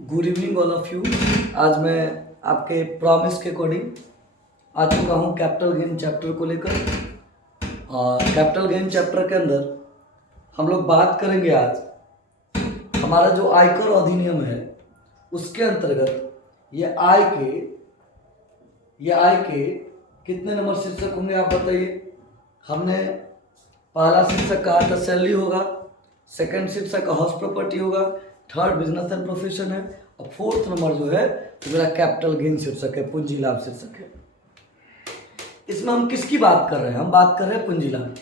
Good evening all of you. आज मैं आपके प्रॉमिस के अकॉर्डिंग आ चुका हूँ कैपिटल गेन चैप्टर को लेकर। और कैपिटल गेन चैप्टर के अंदर हम लोग बात करेंगे आज हमारा जो आयकर अधिनियम है उसके अंतर्गत ये आय के कितने नंबर शीर्षक होंगे आप बताइए। हमने पहला शीर्षक कहा था सैलरी होगा, सेकंड शीर्षक हाउस प्रॉपर्टी होगा, थर्ड बिजनेस एंड प्रोफेशन है और फोर्थ नंबर जो है तो मेरा कैपिटल गेन शीर्षक है, पूंजी लाभ शीर्षक है। इसमें हम किसकी बात कर रहे हैं? हम बात कर रहे हैं पूंजी लाभ।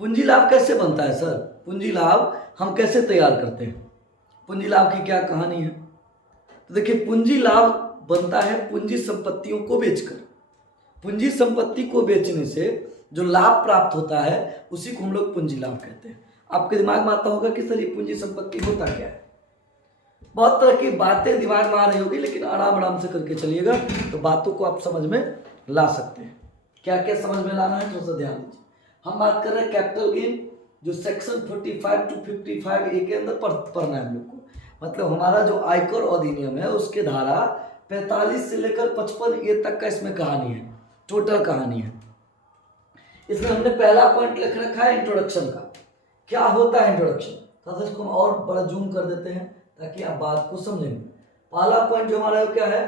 पूंजी लाभ कैसे बनता है सर? पूंजी लाभ हम कैसे तैयार करते हैं? पूंजी लाभ की क्या कहानी है? तो देखिए, पूंजी लाभ बनता है पूंजी संपत्तियों को बेचकर। पूंजी संपत्ति को बेचने से जो लाभ प्राप्त होता है उसी को हम लोग पूंजी लाभ कहते हैं। आपके दिमाग में आता होगा कि सर ये पूंजी संपत्ति होता क्या है? बहुत तरह की बातें दिमाग में आ रही होगी, लेकिन आराम आराम से करके चलिएगा तो बातों को आप समझ में ला सकते हैं। क्या क्या समझ में लाना है थोड़ा सा ध्यान दीजिए। हम बात कर रहे हैं कैपिटल गेन, जो सेक्शन 45 टू 55 ए के अंदर पढ़ना है हम लोग को। मतलब हमारा जो आयकर अधिनियम है उसके धारा 45 से लेकर 55 ए तक का इसमें कहानी है, टोटल कहानी है। इसमें हमने पहला पॉइंट लिख रखा है इंट्रोडक्शन का। क्या होता है इंट्रोडक्शन? थोड़ा सा इसको हम और बड़ा जूम कर देते हैं ताकि आप बात को समझेंगे। पहला पॉइंट जो हमारा क्या है,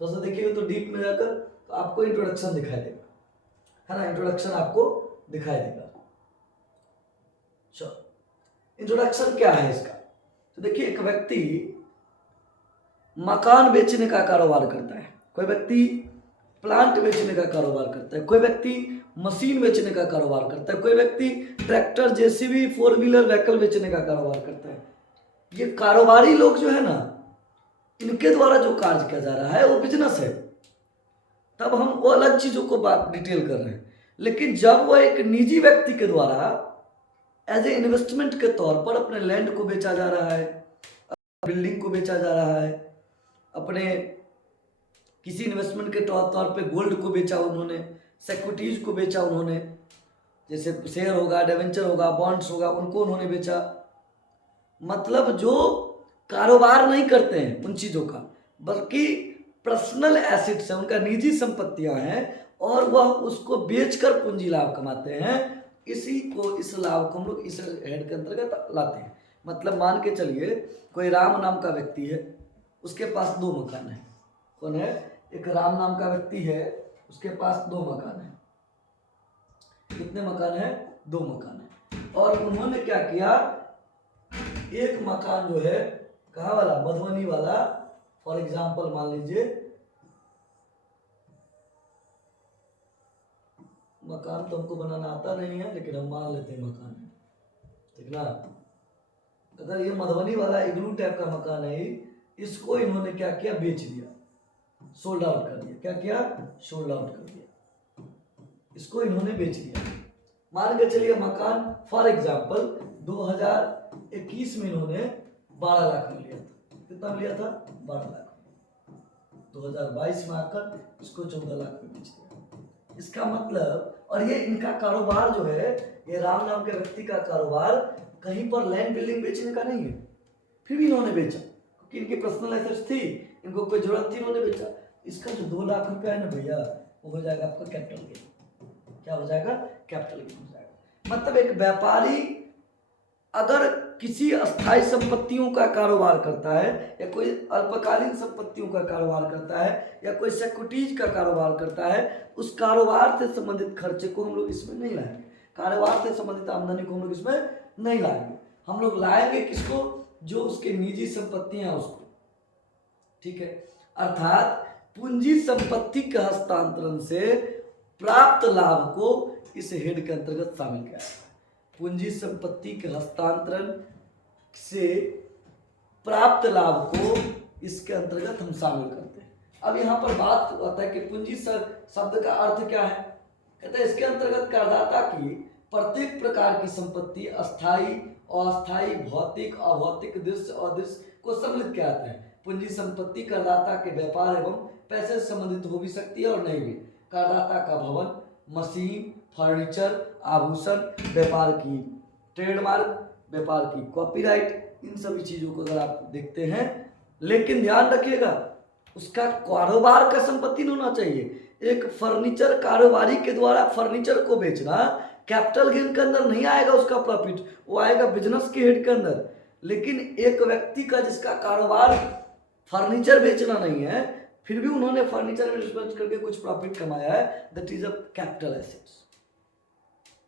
थोड़ा सा देखिए तो डीप में जाकर तो आपको इंट्रोडक्शन दिखाई देगा, है ना? इंट्रोडक्शन आपको दिखाई देगा। चलो, इंट्रोडक्शन क्या है इसका? तो देखिए, एक व्यक्ति मकान बेचने का कारोबार करता है, कोई व्यक्ति प्लांट बेचने का कारोबार करता है, कोई व्यक्ति मशीन बेचने का कारोबार करता है, कोई व्यक्ति ट्रैक्टर, जेसीबी, 4 व्हीलर व्हीकल बेचने का कारोबार करता है। ये कारोबारी लोग जो है ना, इनके द्वारा जो कार्य किया जा रहा है वो बिजनेस है। तब हम वो अलग चीजों को बात डिटेल कर रहे हैं। लेकिन जब वह एक निजी व्यक्ति के द्वारा एज ए इन्वेस्टमेंट के तौर पर अपने लैंड को बेचा जा रहा है, बिल्डिंग को बेचा जा रहा है, अपने किसी इन्वेस्टमेंट के तौर पे गोल्ड को बेचा उन्होंने, सिक्योरिटीज को बेचा उन्होंने, जैसे शेयर होगा, डिवेंचर होगा, बॉन्ड्स होगा, उनको उन्होंने बेचा। मतलब जो कारोबार नहीं करते हैं उन चीजों का, बल्कि पर्सनल एसेट्स है, उनका निजी संपत्तियां हैं और वह उसको बेचकर पूंजी लाभ कमाते हैं। इस लाभ को हम लोग इस हेड के अंतर्गत लाते हैं। मतलब मान के चलिए कोई राम नाम का व्यक्ति है, उसके पास 2 मकान है। कौन है? एक राम नाम का व्यक्ति है, उसके पास 2 मकान है। कितने मकान है? 2 मकान है। और उन्होंने क्या किया, एक मकान जो है कहाँ वाला? मधुबनी वाला। फॉर एग्जाम्पल मान लीजिए मकान तो हमको बनाना आता नहीं है, लेकिन हम मान लेते हैं मकान है, ठीक ना? अगर ये मधुबनी वाला इग्लू टाइप का मकान है, इसको इन्होंने क्या किया? बेच दिया, सोल्ड आउट कर दिया। क्या किया? सोल्ड आउट कर दिया, इसको इन्होंने बेच दिया। मान के चलिए मकान फॉर एग्जाम्पल 2021 में इन्होंने 12 लाख में लिया था। कितना लिया था? 12 लाख। 2022 में आकर इसको 14 लाख में बेच दिया। इसका मतलब, और ये इनका कारोबार जो है, ये राम नाम के व्यक्ति का कारोबार कहीं पर लैंड बिल्डिंग बेचने का नहीं है, फिर भी इन्होंने बेचा क्योंकि इनकी पर्सनल एसेट्स थी, इनको कोई जरूरत थी, इन्होंने बेचा। इसका जो 2 लाख रुपया है ना भैया, वो हो जाएगा आपका कैपिटल गेन। क्या हो जाएगा? कैपिटल गेन हो जाएगा। मतलब एक व्यापारी अगर किसी अस्थायी संपत्तियों का कारोबार करता है या कोई अल्पकालीन संपत्तियों का कारोबार करता है या कोई सिक्योरिटीज का कारोबार करता है, उस कारोबार से संबंधित खर्चे को हम लोग इसमें नहीं लाएंगे, कारोबार से संबंधित आमदनी को हम लोग इसमें नहीं लाएंगे। हम लोग लाएंगे किसको? जो उसके निजी संपत्तियां उसको, ठीक है? अर्थात पूंजी संपत्ति के हस्तांतरण से प्राप्त लाभ को इस हेड के अंतर्गत शामिल किया है। पूंजी संपत्ति के हस्तांतरण से प्राप्त लाभ को इसके अंतर्गत हम शामिल करते हैं। अब यहाँ पर बात आता है कि पूंजी शब्द का अर्थ क्या है? कहते हैं इसके अंतर्गत करदाता की प्रत्येक प्रकार की संपत्ति अस्थाई, अस्थाई, भौतिक, अभौतिक, दृश्य, अदृश्य को सम्मिलित किया जाता है। पूंजी संपत्ति करदाता के व्यापार एवं पैसे से संबंधित हो भी सकती है और नहीं भी। करदाता का भवन, मशीन, फर्नीचर, आभूषण, व्यापार की ट्रेडमार्क, व्यापार की कॉपीराइट, इन सभी चीजों को अगर आप देखते हैं लेकिन ध्यान रखिएगा उसका कारोबार का संपत्ति नहीं होना चाहिए। एक फर्नीचर कारोबारी के द्वारा फर्नीचर को बेचना कैपिटल गेन के अंदर नहीं आएगा, उसका प्रॉफिट वो आएगा बिजनेस के हेड के अंदर। लेकिन एक व्यक्ति का जिसका कारोबार फर्नीचर बेचना नहीं है, फिर भी उन्होंने फर्नीचर में इन्वेस्ट करके कुछ प्रॉफिट कमाया है, that is a capital assets.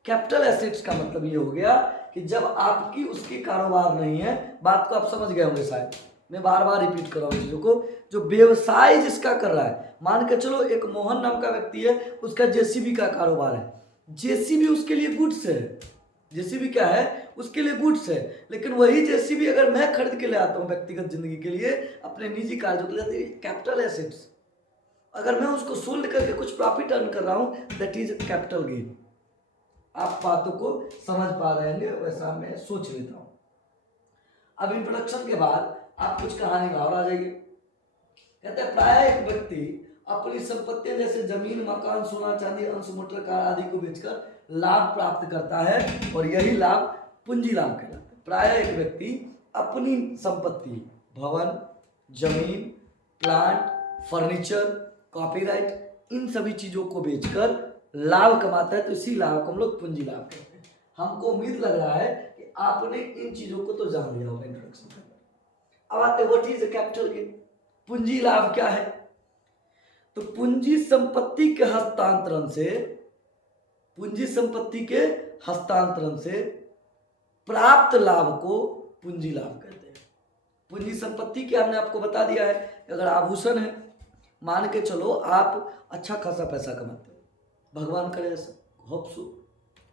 Capital assets का मतलब ये हो गया कि जब आपकी उसकी कारोबार नहीं है, बात को आप समझ गए होंगे शायद, मैं बार बार रिपीट कर रहा हूँ चीजों को। जो व्यवसाय जिसका कर रहा है, मान के चलो एक मोहन नाम का व्यक्ति है, उसका जेसीबी का कारोबार है, जेसीबी उसके लिए गुड्स है, जेसीबी क्या है उसके लिए गुड्स है। लेकिन वही जेसीबी अगर मैं खरीद के ले आता हूँ व्यक्तिगत जिंदगी के लिए, अपने निजी कार्यों के लिए, कैपिटल एसेट्स। अगर मैं उसको सोल्ड करके कुछ प्रॉफिट अर्न कर रहा हूँ, दैट इज कैपिटल गेन। आप बातों को समझ पा रहे हैं, वैसा मैं सोच लेता हूं। अब इंट्रोडक्शन के बाद आप कुछ कहानी भाव आ जाइए। कहते हैं प्राय एक व्यक्ति अपनी संपत्तियां जैसे जमीन, मकान, सोना, चांदी, अंश, मोटर कार आदि को बेचकर लाभ प्राप्त करता है और यही लाभ पूंजी लाभ कहलाता है। प्राय एक व्यक्ति अपनी संपत्ति, भवन, जमीन, प्लांट, फर्नीचर, कॉपीराइट, इन सभी चीजों को बेचकर लाभ कमाता है, तो इसी लाभ को हम लोग पूंजी लाभ कहते हैं। हमको उम्मीद लग रहा है कि आपने इन चीजों को तो जान लिया होगा इंट्रोडक्शन के अंदर। अब आते हैं व्हाट इज कैपिटल गेन, पूंजी लाभ क्या है। तो पूंजी संपत्ति के हस्तांतरण से, पूंजी संपत्ति के हस्तांतरण से प्राप्त लाभ को पूंजी लाभ कहते हैं। पूंजी संपत्ति क्या हमने आपको बता दिया है, अगर आभूषण है, मान के चलो आप अच्छा खासा पैसा कमाते हो, भगवान करे ऐसा, होप सो,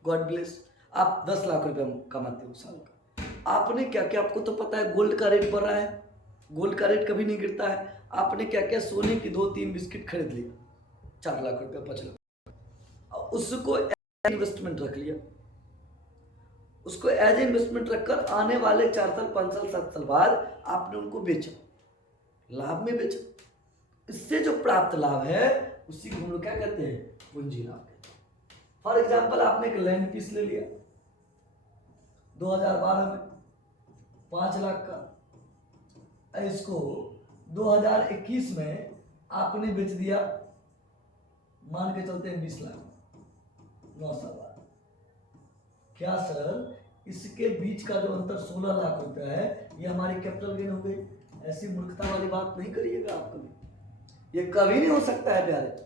गॉड ब्लेस, आप 10 लाख रुपया कमाते हो साल का। आपने क्या क्या, आपको तो पता है गोल्ड का रेट बढ़ रहा है, गोल्ड का रेट कभी नहीं गिरता है। आपने क्या क्या सोने की 2-3 बिस्किट खरीद लिया, 4 लाख रुपया, 5 लाख, उसको इन्वेस्टमेंट रख लिया, उसको एज इन्वेस्टमेंट रखकर आने वाले 4 साल, 5 साल, 7 साल बाद आपने उनको बेचा, लाभ में बेचा। इससे जो प्राप्त लाभ है उसी को हम लोग क्या कहते हैं, पूंजी लाभ कहते हैं। फॉर एग्जाम्पल आपने एक लैंड पीस ले लिया 2012 में 5 लाख का, इसको 2021 में आपने बेच दिया, मान के चलते हैं 20 लाख, 9 साल बाद। क्या सर इसके बीच का जो अंतर 16 लाख रुपया है, ये हमारी कैपिटल गेन हो गई? ऐसी मूर्खता वाली बात नहीं करिएगा आप कभी, ये कभी नहीं हो सकता है प्यारे।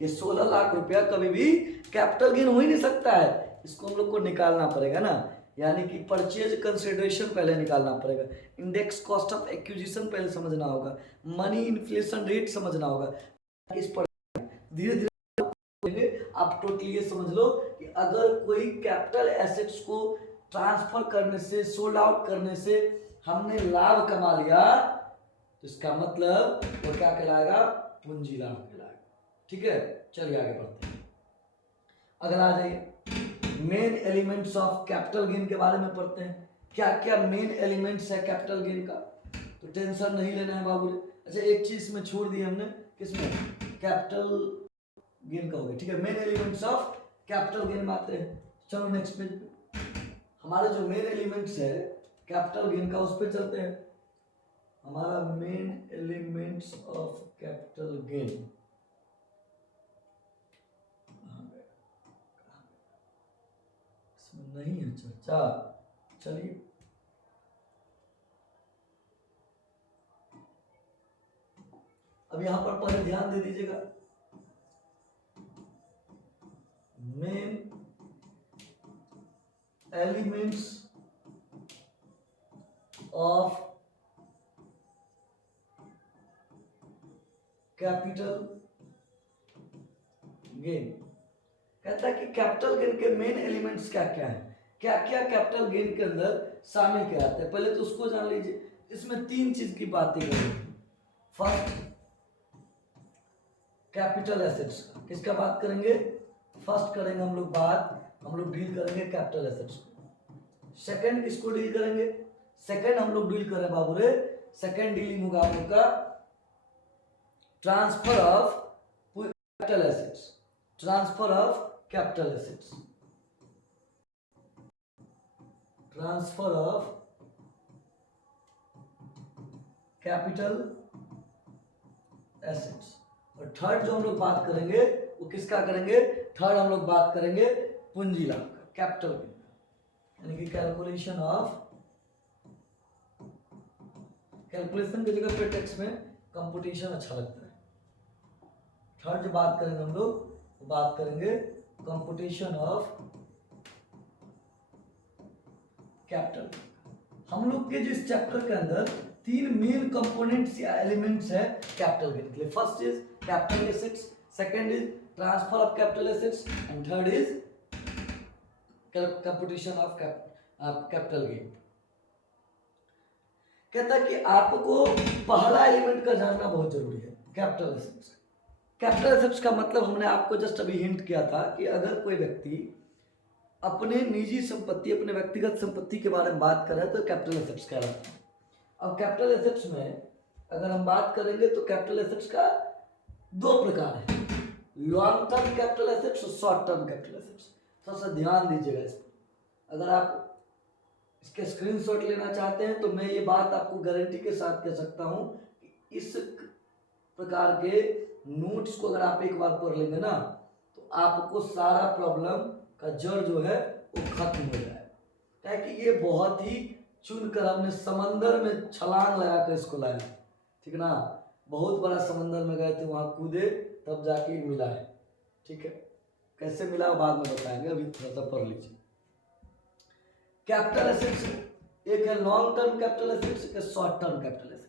ये 16 लाख रुपया कभी भी कैपिटल गेन हो ही नहीं सकता है, इसको हम लोग को निकालना पड़ेगा ना, यानी कि परचेज कंसिडरेशन पहले निकालना पड़ेगा, इंडेक्स कॉस्ट ऑफ एक्विजिशन पहले समझना होगा, मनी इन्फ्लेशन रेट समझना होगा। इस पर धीरे धीरे आप टोटली ये समझ लो कि अगर कोई कैपिटल एसेट्स को ट्रांसफर करने से, सोल्ड आउट करने से हमने लाभ कमा लिया, तो इसका मतलब वो क्या कहलाएगा, पूंजी लाभ कहलाएगा। ठीक है, चलिए आगे बढ़ते हैं। अगला आ जाइए, main elements of capital gain के बारे में पढ़ते हैं। क्या क्या मेन एलिमेंट्स है कैपिटल गेन का, तो टेंशन नहीं लेना है बाबू। अच्छा एक चीज में छोड़ दी हमने, किसमें, कैपिटल गेन का हो गया। ठीक है, main elements of capital gain में आते हैं। चलो नेक्स्ट पेज पे हमारे जो मेन एलिमेंट्स है कैपिटल गेन का, उस पर चलते हैं। हमारा main elements of capital gain इसमें नहीं है चर्चा, चलिए अब यहां पर पहले ध्यान दे दीजिएगा, main elements of capital gain. कहता है कि कैपिटल गेन के मेन एलिमेंट्स क्या क्या है, क्या क्या कैपिटल गेन के अंदर शामिल किया जाता है, पहले तो उसको जान लीजिए। इसमें 3 चीज की बातें करेंगे। फर्स्ट कैपिटल एसेट्स, किसका बात करेंगे, फर्स्ट करेंगे हम लोग बात, हम लोग डील करेंगे कैपिटल एसेट्स को। सेकंड किसको डील करेंगे, सेकंड हम लोग डील करें बाबू रे, सेकंड डीलिंग होगा हम लोग का transfer of capital assets, transfer of capital assets, transfer of capital assets. और थर्ड जो हम लोग बात करेंगे वो किसका करेंगे, थर्ड हम लोग बात करेंगे पूंजी लाभ का, कैपिटल गेन का, यानी कि कैलकुलेशन ऑफ, कैलकुलेशन की जगह पे टेक्स्ट में कंप्यूटेशन अच्छा लगता है। थर्ड जो बात करेंगे हम लोग बात करेंगे कंप्यूटेशन ऑफ कैपिटल। हम लोग के जिस चैप्टर के अंदर तीन मेन कंपोनेंट्स या एलिमेंट्स है कैपिटल गेन के लिए। First is capital assets, second is transfer of capital assets and third is computation of capital gain. कहता है कि आपको पहला एलिमेंट का जानना बहुत जरूरी है, कैपिटल एसेट्स। कैपिटल एसेट्स का मतलब हमने आपको जस्ट अभी हिंट किया था कि अगर कोई व्यक्ति अपने निजी संपत्ति, अपने व्यक्तिगत संपत्ति के बारे में बात कर रहा है तो कैपिटल एसेट्स कहलाता है। अब कैपिटल एसेट्स में अगर हम बात करेंगे तो कैपिटल एसेट्स का दो प्रकार है, लॉन्ग टर्म कैपिटल एसेट्स और शॉर्ट टर्म कैपिटल एसेट्स। थोड़ा सा ध्यान दीजिएगा इस पर। अगर आप इसके स्क्रीनशॉट लेना चाहते हैं तो मैं ये बात आपको गारंटी के साथ कह सकता हूं कि इस प्रकार के नोट्स को अगर आप एक बार पढ़ लेंगे ना तो आपको सारा प्रॉब्लम का जड़ जो है वो खत्म हो जाएगा। क्या कि ये बहुत ही चुनकर हमने समंदर में छलांग लगाकर इसको लाया, ठीक ना। बहुत बड़ा समंदर में गए थे, वहां कूदे तब जाके मिला है, ठीक है। कैसे मिला बाद में बताएंगे, अभी थोड़ा सा पढ़ लीजिए। कैपिटल एसेट्स एक है लॉन्ग टर्म कैपिटल एसेट्स, एक है शॉर्ट टर्म कैपिटल एसेट्स।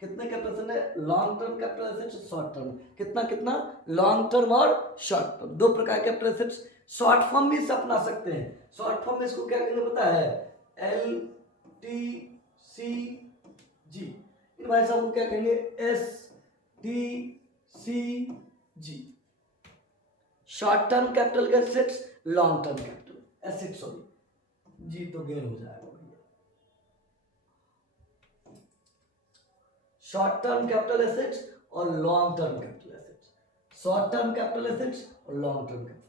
कितने कैपिटल है, long term capital assets, short term. कितना कितना, लॉन्ग टर्म और शॉर्ट टर्म, दो प्रकार के कैपिटल एसेट्स। शॉर्ट फॉर्म भी इसे अपना सकते हैं। शॉर्ट फॉर्म में इसको क्या कहेंगे पता है, एल टी सी जी। इन भाई साहब को क्या कहेंगे, एस टी सी जी। Short term capital assets, long term capital assets, sorry जी तो गेन हो जाएगा भैया। शॉर्ट टर्म कैपिटल एसेट्स और long term capital assets, short term capital assets और लॉन्ग टर्म कैपिटल।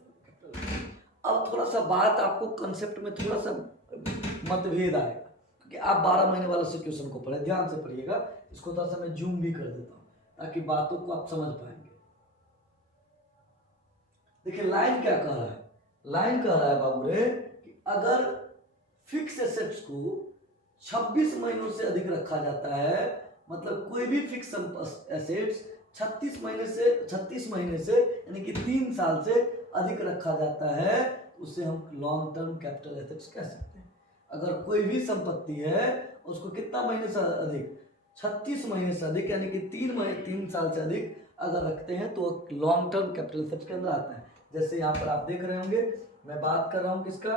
अब थोड़ा सा बात आपको कंसेप्ट में थोड़ा सा मतभेद आएगा क्योंकि आप 12 महीने वाला सिचुएशन को पढ़े, ध्यान से पढ़िएगा। इसको थोड़ा सा मैं जूम भी कर देता हूं ताकि बातों को आप समझ पाएंगे। देखिए लाइन क्या कह रहा है, लाइन कह रहा है बाबू रे कि अगर फिक्स एसेट्स को 26 महीनों से अधिक रखा जाता है, मतलब कोई भी फिक्स एसेट्स 36 महीने से यानी कि 3 साल से अधिक रखा जाता है उसे हम लॉन्ग टर्म कैपिटल एसेट्स कह सकते हैं। अगर कोई भी संपत्ति है उसको कितना महीने से अधिक, 36 महीने से अधिक यानी कि 3 साल से अधिक अगर रखते हैं तो लॉन्ग टर्म कैपिटल एसेट्स के अंदर आता है। जैसे यहाँ पर आप देख रहे होंगे, मैं बात कर रहा हूँ किसका,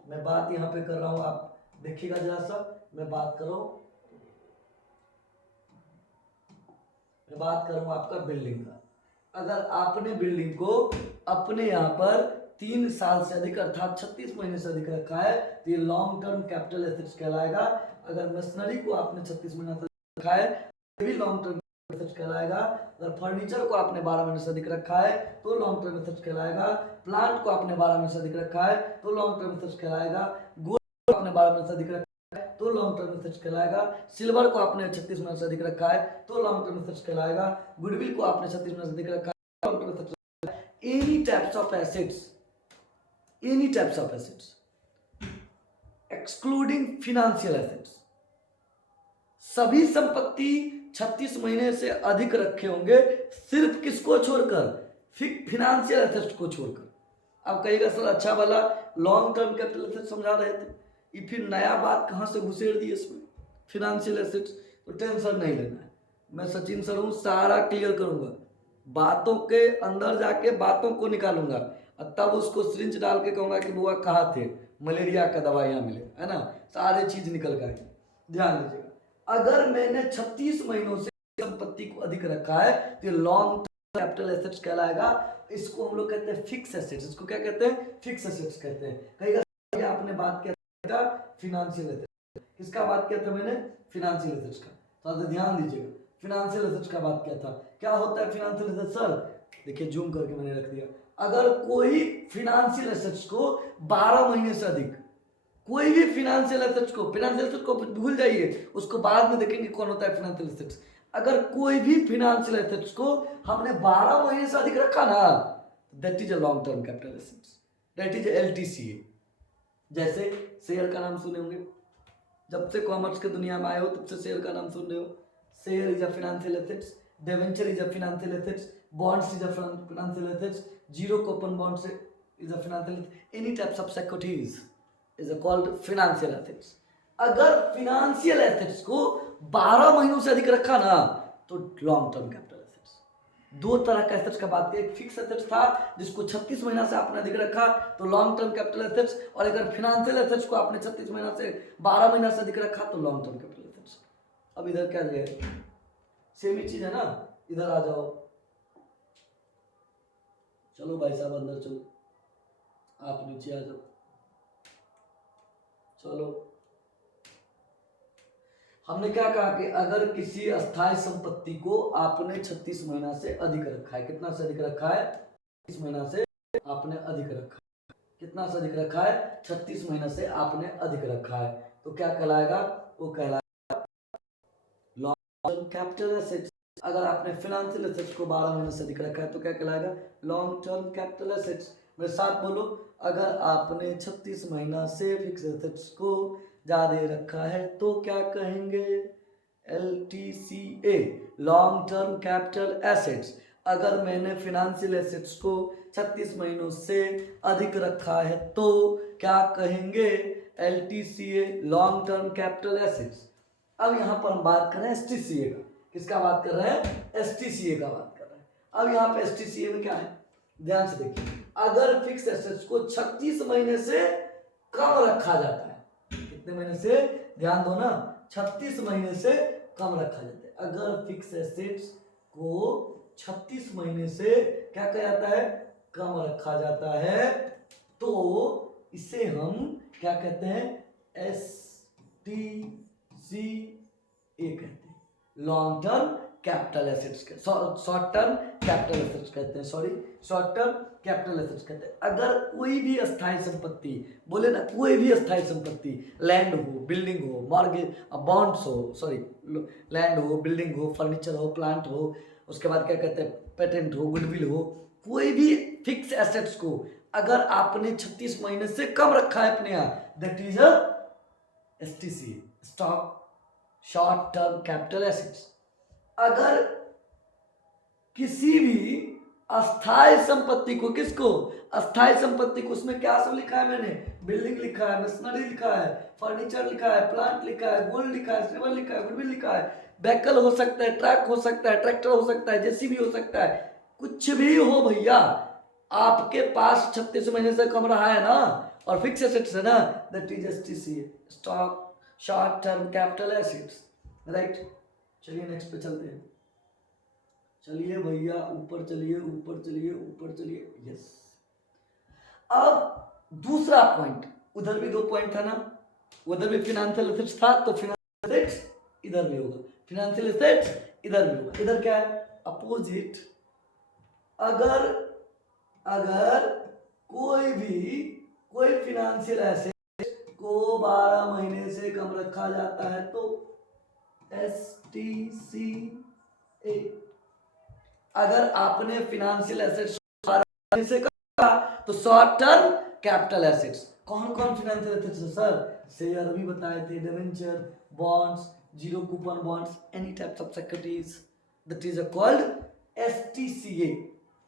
मैं बात यहाँ पे कर रहा हूँ, आप देखिएगा जरा सा, मैं बात कर रहा हूँ आपका बिल्डिंग का। अगर आपने बिल्डिंग को अपने यहाँ पर 3 साल से अधिक अर्थात 36 महीने से अधिक रखा है तो ये लॉन्ग टर्म कैपिटल एसेट्स कहलाएगा। अगर मशीनरी को आपने 36 महीने से रखा है तो भी लॉन्ग टर्म एसेट्स कहलाएगा। अगर फर्नीचर को आपने 12 महीने से अधिक रखा है तो लॉन्ग टर्म एसेट्स कहलाएगा। प्लांट को आपने 12 महीने से अधिक रखा है तो लॉन्ग टर्म एसेट्स कहलाएगा। गोल्ड को आपने 12 महीने से अधिक रखा है तो लॉन्ग टर्म एसेट्स कहलाएगा। सिल्वर को आपने 36 महीने से अधिक रखा है तो लॉन्ग टर्म एसेट्स कहलाएगा। गुडविल को आपने 36 महीने से अधिक रखा है, any types of assets excluding financial assets, सभी संपत्ति 36 महीने से अधिक रखे होंगे, सिर्फ किसको छोड़कर, फिनेंशियल एसेट्स को छोड़कर। अब कहिएगा सर अच्छा वाला लॉन्ग टर्म कैपिटल एसेट्स समझा रहे थे, ये फिर नया बात कहाँ से घुसेड़ दी इसमें, फिनेंशियल एसेट्स। तो टेंशन नहीं लेना है, मैं सचिन सर हूँ, सारा क्लियर करूंगा, बातों के अंदर जाके बातों को निकालूंगा और तब उसको सिरिंज डाल के कहूंगा कि बुआ कहाँ थे, मलेरिया का दवा यहाँ मिले, है ना, सारे चीज निकल गए। ध्यान दीजिएगा, अगर मैंने 36 महीनों से संपत्ति को अधिक रखा है तो लॉन्ग टर्म कैपिटल एसेट्स कहलाएगा। इसको हम लोग कहते हैं फिक्स एसेट्स। इसको क्या कहते हैं, फिक्स एसेट्स कहते हैं। कहीं आपने बात किया था फिनेंशियल एसेट्स, किसका बात किया था मैंने, फिनेंशियल एसेट्स का, तो ध्यान दीजिएगा फिनेंशियल एसेट्स का बात किया था। क्या होता है फिनेंशियल एसेट्स सर, देखिए जूम करके मैंने रख दिया। अगर कोई फिनेंशियल एसेट्स को 12 महीने से अधिक कोई भी फाइनेंशियल एसेट्स को भूल जाइए, उसको बाद में देखेंगे कौन होता है फाइनेंशियल एसेट्स। अगर कोई भी फाइनेंशियल एसेट्स को हमने 12 महीने से अधिक रखा ना, that is a long term capital assets, that is LTCA। जैसे शेयर का नाम सुने होंगे, जब से कॉमर्स की दुनिया में आए हो तब से शेयर का नाम सुन रहे हो। Share is a financial assets, debenture is a financial assets, bonds is a financial assets, zero coupon bonds is a financial, any types of securities is called financial assets. अगर फाइनेंशियल एसेट्स को 12 महीनों से अधिक रखा ना तो long term capital assets. दो तरह का एसेट्स का बात की, एक फिक्स एसेट्स था जिसको 36 महीना से आपने अधिक रखा तो लॉन्ग टर्म कैपिटल एसेट्स, और अगर फाइनेंशियल एसेट्स को आपने 36 महीना से 12 महीना से अधिक रखा तो लॉन्ग टर्म कैपिटल एसेट्स। अब इधर क्या है, सेम ही चीज है ना, इधर आ जाओ, चलो भाई साहब अंदर चलो, आप नीचे आ जाओ, चलो। हमने क्या कहा कि अगर किसी अस्थायी संपत्ति को आपने 36 महीना से अधिक रखा है, कितना से अधिक रखा है, 36 महीना से आपने अधिक रखा है, कितना से अधिक रखा है, 36 महीना से आपने अधिक रखा है, तो क्या कहलाएगा, वो कहलाएगा लॉन्ग टर्म कैपिटल एसेट्स। अगर आपने फाइनेंशियल एसेट्स को 12 महीने से अधिक रखा है तो क्या कहलाएगा, लॉन्ग टर्म कैपिटल एसेट्स। मेरे साथ बोलो, अगर आपने 36 महीना से फिक्स एसेट्स को ज्यादा रखा है तो क्या कहेंगे, LTCA, long term capital assets. अगर मैंने फाइनेंशियल एसेट्स को 36 महीनों से अधिक रखा है तो क्या कहेंगे, LTCA, long term capital assets. अब यहां पर हम बात कर रहे हैं STCA का, किसका बात कर रहे हैं, STCA का बात कर रहे हैं। अब यहाँ पे STCA में क्या है, ध्यान से देखिए, अगर फिक्स एसेट्स को 36 महीने से कम रखा जाता है, कितने महीने से, ध्यान दो ना, 36 महीने से कम रखा जाता है। अगर फिक्स एसेट्स को 36 महीने से क्या कहा जाता है, कम रखा जाता है, तो इसे हम क्या कहते हैं, STCA कहते हैं, long term capital assets, short term capital assets कहते हैं, sorry, short term capital assets कहते हैं। अगर कोई भी अस्थायी संपत्ति, बोले ना, कोई भी अस्थायी संपत्ति, लैंड हो, बिल्डिंग हो, मॉर्गेज, बॉन्ड्स हो, सॉरी, लैंड हो, बिल्डिंग हो, फर्नीचर हो, प्लांट हो, उसके बाद क्या कहते हैं, पेटेंट हो, गुडविल हो, कोई भी फिक्स एसेट्स को अगर आपने 36 महीने से कम रखा है अपने यहाँ, that is a STCA, stock short term capital assets. अगर किसी भी अस्थायी संपत्ति को, किसको, अस्थायी संपत्ति को, उसमें क्या सब लिखा है मैंने, बिल्डिंग लिखा है, मशीनरी लिखा है, फर्नीचर लिखा है, प्लांट लिखा है, गोल्ड लिखा है, सिल्वर लिखा है, गुडविल लिखा है, व्हीकल हो सकता है, ट्रक हो सकता है, ट्रैक्टर हो सकता है, JCB हो सकता है, कुछ भी हो भैया, आपके पास 36 महीने से कम रहा है ना और फिक्स एसेट्स है ना, that is STCA, stock short term capital assets, right. चलिए नेक्स्ट पे चलते हैं, चलिए भैया ऊपर चलिए, ऊपर चलिए, ऊपर चलिए, यस। अब दूसरा पॉइंट, उधर भी 2 पॉइंट था ना, उधर भी फाइनेंशियल एसेट्स था तो फाइनेंशियल एसेट्स इधर भी होगा, फाइनेंशियल एसेट्स इधर भी होगा। इधर क्या है, अपोजिट। अगर अगर कोई फाइनेंशियल एसेट को 12 महीने से कम रखा जाता है तो STCA। अगर आपने फाइनेंशियल एसेट्स 12 महीने से कम रखा तो शॉर्ट टर्म कैपिटल एसेट्स। कौन कौन फाइनेंशियल एसेट्स है सर, शेयर भी बताए थे, debenture, bonds, zero coupon bonds, any types of securities, that is called STCA,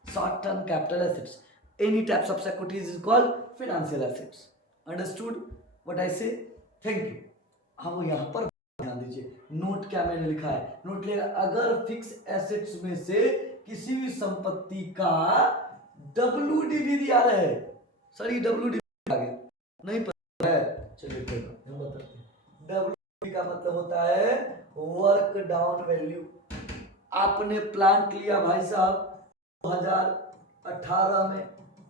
short term capital assets. Any types of securities is called financial assets. Understood what I say? Thank you. हम यहाँ पर ध्यान दीजिए, note क्या मैंने लिखा है, note लिया, अगर फिक्स एसेट्स में से किसी भी संपत्ति का WDV दिया रहे, सर ये WDV आ गया नहीं पता है, चलिए कोई बात हम बताते हैं। WDV का मतलब होता है वर्क डाउन वैल्यू। आपने प्लांट लिया भाई साहब 2018 में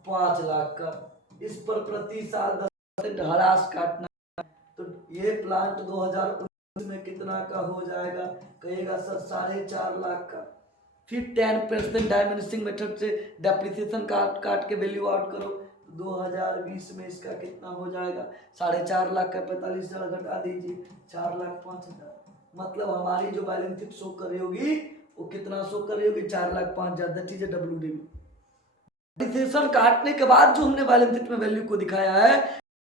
5 लाख का, इस पर प्रति साल 10% हरास काटना, तो ये प्लांट 2019 में कितना का हो जाएगा, कहेगा सर 4.5 लाख का। फिर 10% डायमेंशनिंग मेथड से डेप्रिसिएशन काट के वैल्यू आउट करो, तो 2020 में इसका कितना हो जाएगा, 4.5 लाख का 45,000 घटा दीजिए, 4,05,000। मतलब हमारी जो बैलेंस शीट शो कर रही होगी वो कितना शो कर रही होगी, 4,05,000। That is WDV। डिप्रिसिएशन काटने के बाद जो हमने बैलेंस शीट में वैल्यू को दिखाया है,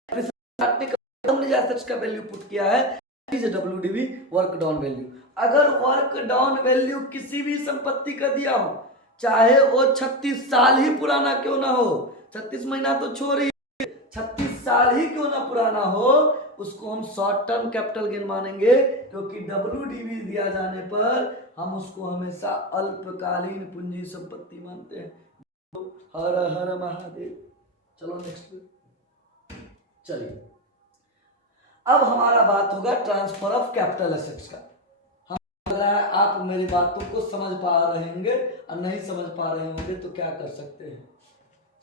काटने के बाद हमने एसेट्स का वैल्यू पुट किया है, is WDV, work down value. अगर वर्क डाउन वैल्यू किसी भी संपत्ति का दिया हो, चाहे वो 36 साल ही पुराना क्यों ना हो, 36 महीना तो छोड़िए, 36 साल ही क्यों ना पुराना हो, उसको हम शॉर्ट टर्म कैपिटल गेन मानेंगे, क्योंकि WDV दिया जाने पर हम उसको हमेशा अल्पकालीन पूंजी संपत्ति मानते हैं। हर हर महादेव। चलो नेक्स्ट। चलिए अब हमारा बात होगा ट्रांसफर ऑफ कैपिटल एसेट्स का। हम लग रहा है आप मेरी बातों को समझ पा रहे होंगे, और नहीं समझ पा रहे होंगे तो क्या कर सकते हैं,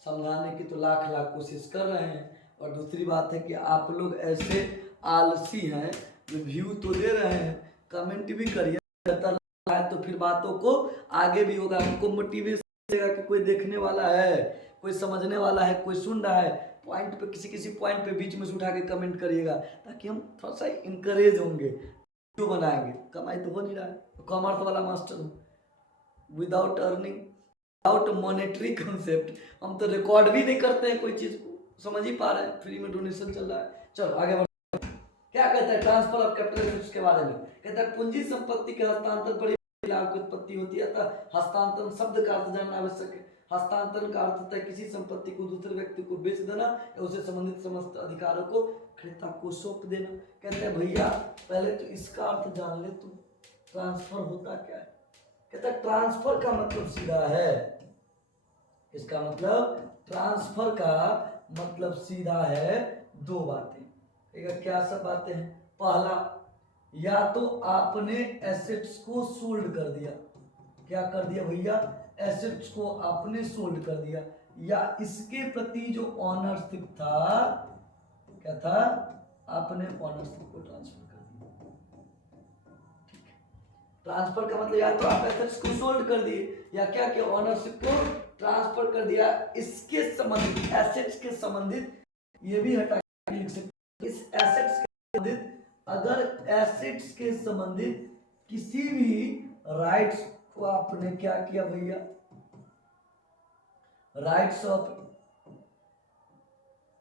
समझाने की तो लाख लाख कोशिश कर रहे हैं। और दूसरी बात है कि आप लोग ऐसे आलसी हैं, रिव्यू तो दे रहे हैं, कमेंट भी करिए, तो फिर बातों को आगे भी होगा, हमको मोटिवेशन देगा कि कोई देखने वाला है, कोई समझने वाला है, कोई सुन रहा है। पॉइंट पे किसी पॉइंट पे बीच में से उठा के कमेंट करिएगा, ताकि हम थोड़ा सा इंकरेज होंगे, वीडियो बनाएंगे। कमाई तो हो नहीं रहा है, तो कॉमर्स वाला मास्टर हूँ, without earning, without monetary concept, हम तो रिकॉर्ड भी नहीं करते हैं कोई चीज को, समझ ही पा रहे हैं, फ्री में डोनेशन चल रहा है। चलो आगे बढ़। क्या कहता है ट्रांसफर ऑफ कैपिटल एसेट्स के बारे में, कहता है पूंजी संपत्ति के हस्तांतरण पर लाभ की उत्पत्ति होती है। अतः हस्तांतरण शब्द का अर्थ जानना आवश्यक है। हस्तांतरण का अर्थ होता है किसी संपत्ति को दूसरे व्यक्ति को बेच देना या उसे संबंधित समस्त अधिकारों को क्रेता को सौंप देना। कहते हैं भैया पहले तो इसका अर्थ जान ले तू, ट्रांसफर होता क्या है। कहता है ट्रांसफर का मतलब सीधा है, इसका मतलब ट्रांसफर का मतलब सीधा है दो बातें। क्या सब बातें हैं, पहला, या तो आपने एसेट्स को सोल्ड कर दिया, क्या कर दिया भैया, एसेट्स को आपने सोल्ड कर दिया, या इसके प्रति जो ऑनरशिप था, क्या था, आपने ऑनरशिप को ट्रांसफर कर दिया। ठीक है, ट्रांसफर का मतलब या तो आप एसेट्स को सोल्ड कर दिए, या क्या किया, ऑनरशिप को ट्रांसफर कर दिया। इसके संबंधित, एसेट्स के संबंधित, ये भी हटा के लिख सकते, इस एसेट्स के संबंधित, अगर एसेट्स के संबंधित किसी भी राइट्स को आपने क्या किया भैया, rights of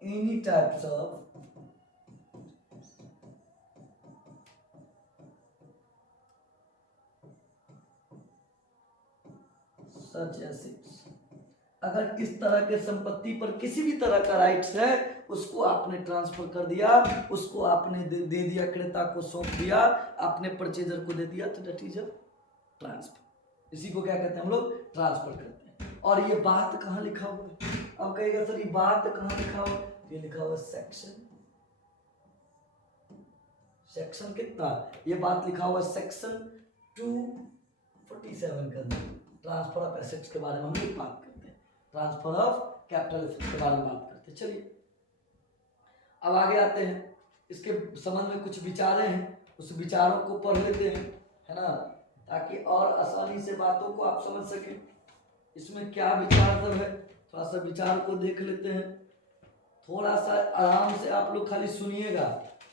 any types of such assets, अगर इस तरह के संपत्ति पर किसी भी तरह का राइट्स है, उसको आपने ट्रांसफर कर दिया, उसको आपने दे दिया, क्रेता को सौंप दिया, आपने परचेजर को दे दिया, तो दैट इज अ ट्रांसफर। इसी को क्या कहते हैं हम लोग, ट्रांसफर करते हैं। और ये बात कहाँ लिखा हुआ है, अब कहेगा सर ये बात कहाँ लिखा हुआ, ये लिखा हुआ सेक्शन, सेक्शन कितना, ये बात लिखा हुआ सेक्शन 247 के अंदर ट्रांसफर ऑफ एसेट्स के बारे में हम लोग बात करते हैं, ट्रांसफर ऑफ कैपिटल एसेट्स के बारे में बात करते हैं। चलिए अब आगे आते हैं, इसके संबंध में कुछ विचारें हैं, उस विचारों को पढ़ लेते हैं, है ना, ताकि और आसानी से बातों को आप समझ सकें। इसमें क्या विचार सब है, थोड़ा सा विचार को देख लेते हैं। थोड़ा सा आराम से आप लोग खाली सुनिएगा,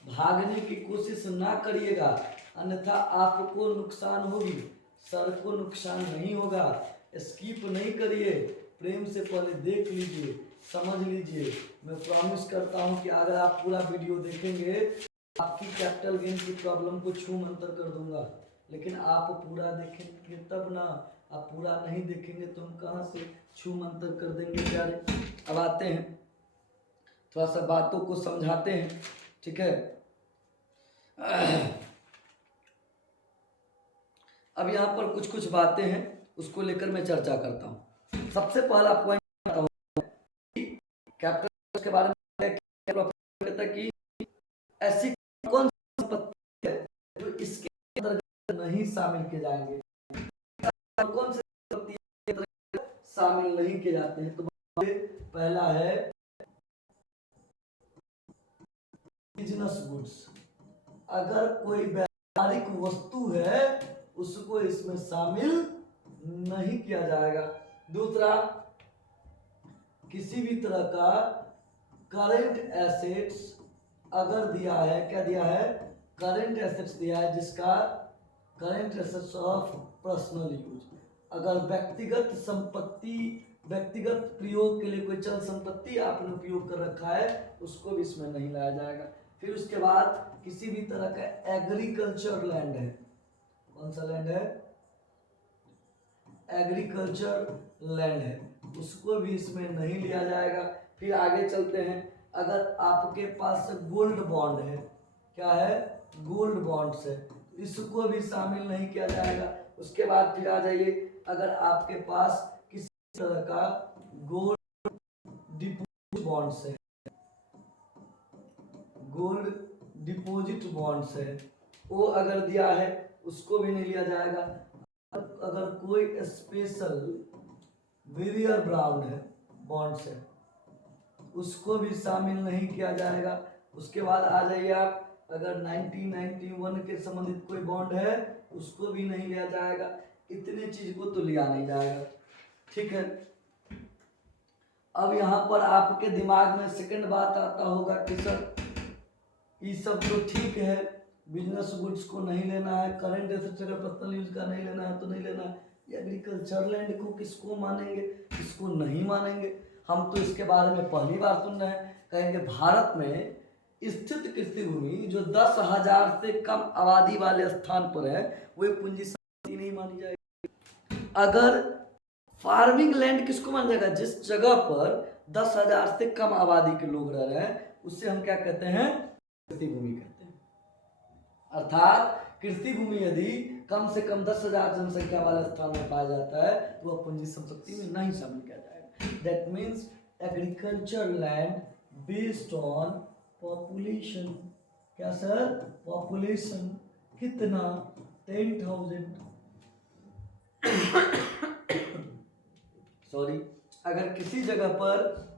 भागने की कोशिश ना करिएगा, अन्यथा आपको नुकसान होगी, सर को नुकसान नहीं होगा। स्किप नहीं करिए, प्रेम से पहले देख लीजिए, समझ लीजिए। मैं प्रॉमिस करता हूं कि अगर आप पूरा वीडियो देखेंगे, आपकी कैपिटल गेन की प्रॉब्लम को छू मंतर कर दूंगा। लेकिन आप पूरा देखेंगे तब ना, आप पूरा नहीं देखेंगे तो हम कहाँ से छू मंतर कर देंगे प्यारे। अब आते हैं, थोड़ा सा बातों को समझाते हैं, ठीक है। अब यहाँ पर कुछ कुछ बातें हैं, उसको लेकर मैं चर्चा करता हूँ। सबसे पहला पॉइंट कैपिटल के बारे में कहता है कि ऐसी कौन सी संपत्ति है जो इसके अंतर्गत नहीं शामिल किए जाएंगे, कौन सी संपत्ति के अंतर्गत शामिल नहीं किए जाते हैं। तो पहला है बिजनेस गुड्स, अगर कोई व्यावहारिक वस्तु है उसको इसमें शामिल नहीं किया जाएगा। दूसरा किसी भी तरह का करंट एसेट्स अगर दिया है, क्या दिया है, करंट एसेट्स दिया है, जिसका current assets of personal use, अगर व्यक्तिगत संपत्ति, व्यक्तिगत प्रयोग के लिए कोई चल संपत्ति आपने उपयोग कर रखा है, उसको भी इसमें नहीं लाया जाएगा। फिर उसके बाद किसी भी तरह का एग्रीकल्चर लैंड है, कौन सा लैंड है, एग्रीकल्चर लैंड है, उसको भी इसमें नहीं लिया जाएगा। फिर आगे चलते हैं, अगर आपके पास गोल्ड बॉन्ड है, क्या है, गोल्ड बॉन्ड्स है, इसको भी शामिल नहीं किया जाएगा। उसके बाद फिर आ जाइए, अगर आपके पास किसी तरह का गोल्ड डिपॉजिट बॉन्ड्स है, गोल्ड डिपॉजिट बॉन्ड्स है, वो अगर दिया है उसको भी नहीं लिया जाएगा। अगर कोई स्पेशल वेरियर ब्राउन है बॉन्ड्स है, उसको भी शामिल नहीं किया जाएगा। उसके बाद आ जाइए आप, अगर 1991 के संबंधित कोई बॉन्ड है, उसको भी नहीं लिया जाएगा। इतने चीज को तो लिया नहीं जाएगा, ठीक है। अब यहाँ पर आपके दिमाग में सेकंड बात आता होगा कि सर ये सब तो ठीक है, बिजनेस गुड्स को नहीं लेना है, करंट एसेट्स अगर पर्सनल यूज का नहीं लेना है तो नहीं लेना है, एग्रीकल्चर लैंड को किसको मानेंगे, किसको नहीं मानेंगे। हम तो इसके बारे में पहली बार सुन रहे हैं। कहेंगे भारत में स्थित कृषि भूमि जो 10,000 से कम आबादी वाले स्थान पर है, वो पूंजी संपत्ति नहीं मानी जाएगी। अगर फार्मिंग लैंड किसको माना जाएगा, जिस जगह पर 10,000 से कम आबादी के लोग रह रहे हैं, उससे हम क्या कहते हैं, कृषि भूमि कहते हैं। अर्थात कृषि भूमि यदि कम से कम 10,000 जनसंख्या वाले स्थान में पाया जाता है, तो वह पूंजी संपत्ति में नहीं शामिल किया जाएगा। That means agriculture land based on population, क्या सर, पॉपुलेशन कितना, 10,000 सॉरी, अगर किसी जगह पर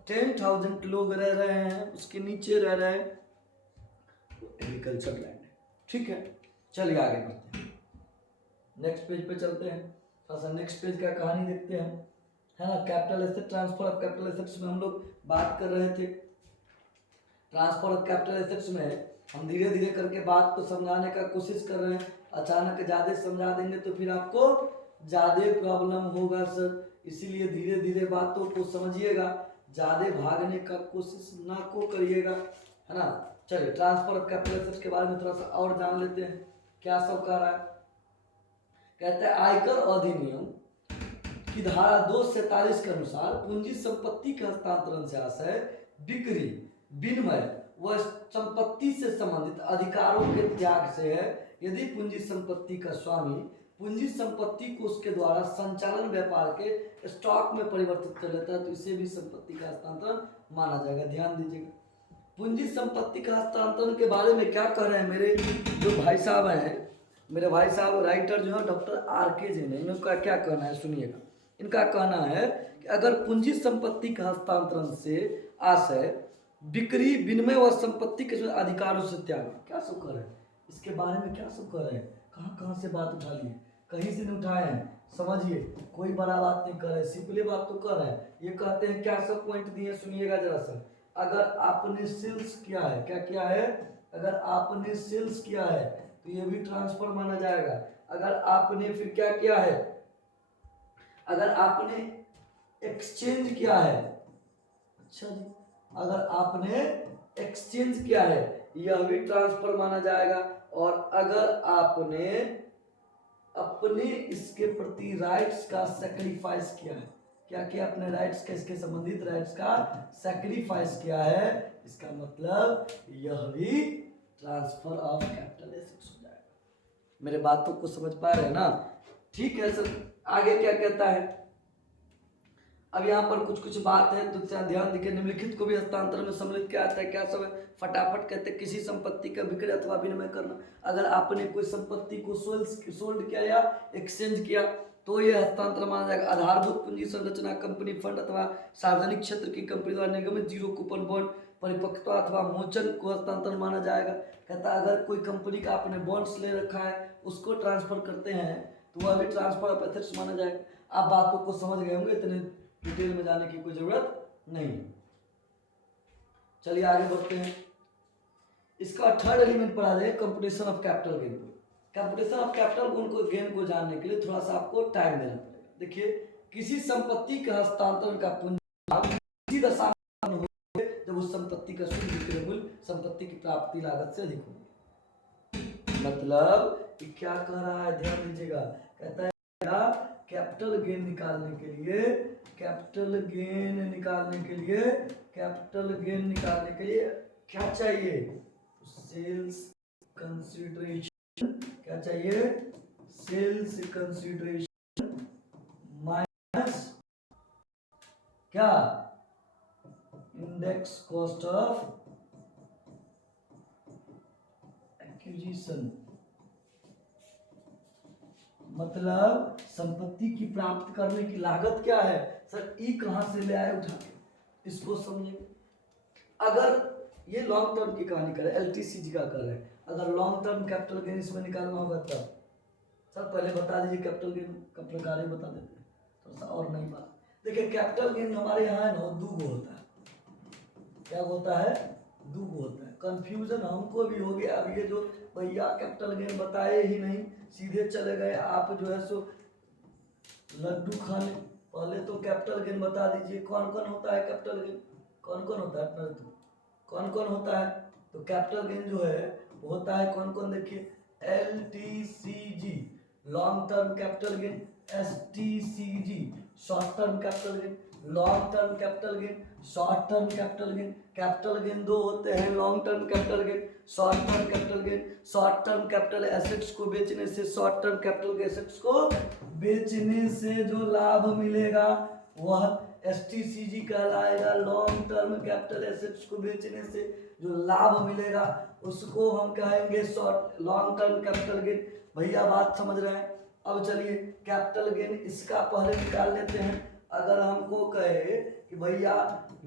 10,000 लोग रह रहे हैं, उसके नीचे रह रहे हैं, तो एग्रीकल्चर लैंड है, ठीक है। चलिए आगे बढ़ते हैं, नेक्स्ट पेज पे चलते हैं। थोड़ा सा नेक्स्ट पेज का कहानी देखते हैं, है ना। Capital asset, transfer of capital assets में हम लोग बात कर रहे थे। ट्रांसफर ऑफ कैपिटल एसेट्स में हम धीरे धीरे करके बात को समझाने का कोशिश कर रहे हैं। अचानक ज्यादा समझा देंगे तो फिर आपको ज्यादा प्रॉब्लम होगा सर, इसीलिए धीरे धीरे बातों को समझिएगा, ज्यादा भागने का कोशिश ना को करिएगा, है ना। चलिए ट्रांसफर ऑफ कैपिटल एसेट्स के बारे में थोड़ा सा और जान लेते हैं, क्या सब कह रहा है। कहते हैं आयकर अधिनियम की धारा 247 के अनुसार पूंजी संपत्ति के हस्तांतरण से आशय बिक्री, विनिमय व संपत्ति से संबंधित अधिकारों के त्याग से है। यदि पूंजी संपत्ति का स्वामी पूंजी संपत्ति को उसके द्वारा संचालन व्यापार के स्टॉक में परिवर्तित कर लेता है, तो इसे भी संपत्ति का हस्तांतरण माना जाएगा। ध्यान दीजिएगा, पूंजी संपत्ति का हस्तांतरण के बारे में क्या कह रहे हैं मेरे जो भाई साहब हैं, मेरे भाई साहब राइटर जो है डॉक्टर आर.के. जैन, इनका क्या कहना है सुनिएगा। इनका कहना है कि अगर पूंजी संपत्ति का हस्तांतरण से आशय बिक्री, विनिमय और संपत्ति के अधिकारों से त्याग, क्या सब कर रहे हैं, इसके बारे में क्या सब कर रहे हैं, कहाँ कहाँ से बात उठा लिए, कहीं से नहीं उठाए हैं, समझिए, कोई बड़ा बात नहीं कर रहे, सिंपली बात तो कर रहे हैं। ये कहते हैं क्या सब पॉइंट दिए, सुनिएगा जरा सा। अगर आपने सेल्स किया है, क्या किया है, अगर आपने सेल्स किया है तो ये भी ट्रांसफर माना जाएगा। अगर आपने फिर क्या किया है, अगर आपने एक्सचेंज किया है, अच्छा जी, अगर आपने एक्सचेंज किया है यह भी ट्रांसफर माना जाएगा। और अगर आपने अपने इसके प्रति राइट्स का सैक्रिफाइस किया है, क्या किया, अपने राइट्स का, इसके संबंधित राइट्स का सैक्रिफाइस किया है, इसका मतलब यह भी ट्रांसफर ऑफ कैपिटल एसेट्स हो जाएगा। मेरे बातों को समझ पा रहे हैं ना, ठीक है सर। आगे क्या कहता है, अब यहाँ पर कुछ कुछ बात है तो ध्यान दीजिए। निम्नलिखित को भी हस्तांतरण में सम्मिलित किया जाता है, क्या सब है, फटाफट कहते हैं किसी संपत्ति का विक्रय अथवा विनिमय करना। अगर आपने कोई संपत्ति को सोल्ड किया या एक्सचेंज किया तो ये हस्तांतरण माना जाएगा। आधारभूत पूंजी संरचना, कंपनी फंड अथवा सार्वजनिक क्षेत्र की कंपनी द्वारा निर्गमित जीरो कूपन बॉन्ड परिपक्वता अथवा मोचन को हस्तांतरण माना जाएगा। कहता है अगर कोई कंपनी का आपने बॉन्ड्स ले रखा है उसको ट्रांसफर करते हैं तो वह भी ट्रांसफर ऑफ एसेट्स माना जाएगा। आप बातों को समझ गए होंगे, इतने डिटेल में जाने की कोई जरूरत नहीं। चलिए आगे बढ़ते हैं। इसका थर्ड एलिमेंट पढ़ा जाए कंप्यूटेशन ऑफ कैपिटल गेन को। कंप्यूटेशन ऑफ कैपिटल गेन को जानने के लिए थोड़ा सा आपको टाइम देना पड़ेगा। देखिए, किसी संपत्ति के हस्तांतरण का पूंजी किसी दशा में हो जब उस संपत्ति का शुद्ध विक्रय मूल्य संपत्ति की प्राप्ति लागत से अधिक होगी। मतलब कि क्या कह रहा है, ध्यान दीजिएगा। कहता है कैपिटल गेन निकालने के लिए, कैपिटल गेन निकालने के लिए, कैपिटल गेन निकालने के लिए क्या चाहिए, सेल्स कंसीडरेशन। क्या चाहिए, सेल्स कंसीडरेशन माइनस क्या, इंडेक्स कॉस्ट ऑफ एक्विजिशन। मतलब संपत्ति की प्राप्त करने की लागत क्या है सर, ई कहां से ले आए उठा के, इसको समझेंगे। अगर ये लॉन्ग टर्म की कहानी करें, एलटीसीजी का करें, अगर लॉन्ग टर्म कैपिटल गेन इसमें निकालना होगा तब सर पहले बता दीजिए कैपिटल गेन का प्रकार ही बता देते हैं, थोड़ा सा और नहीं बात। देखिए कैपिटल गेन हमारे यहाँ है ना, दो होता है। क्या होता है, दो होता है। कंफ्यूजन हमको भी हो गया। अब ये जो भैया कैपिटल गेन बताए ही नहीं, सीधे चले गए आप जो है सो लड्डू खाने। पहले तो कैपिटल गेन बता दीजिए कौन कौन होता है कैपिटल गेन, कौन कौन होता है अपना, तो कौन कौन होता है। तो कैपिटल गेन जो है वो होता है कौन कौन, देखिए LTCG long term capital gain, STCG short term capital gain, long term capital gain, short term capital gain. Capital gain दो होते हैं, long term capital gain, short term capital gain. Short term capital assets को बेचने से, short term capital के assets को बेचने से जो लाभ मिलेगा वह STCG कहलाएगा। लॉन्ग टर्म कैपिटल एसेट्स को बेचने से जो लाभ मिलेगा उसको हम कहेंगे short long term capital gain. भैया बात समझ रहे हैं। अब चलिए कैपिटल गेन इसका पहले निकाल लेते हैं। अगर हमको कहे कि भैया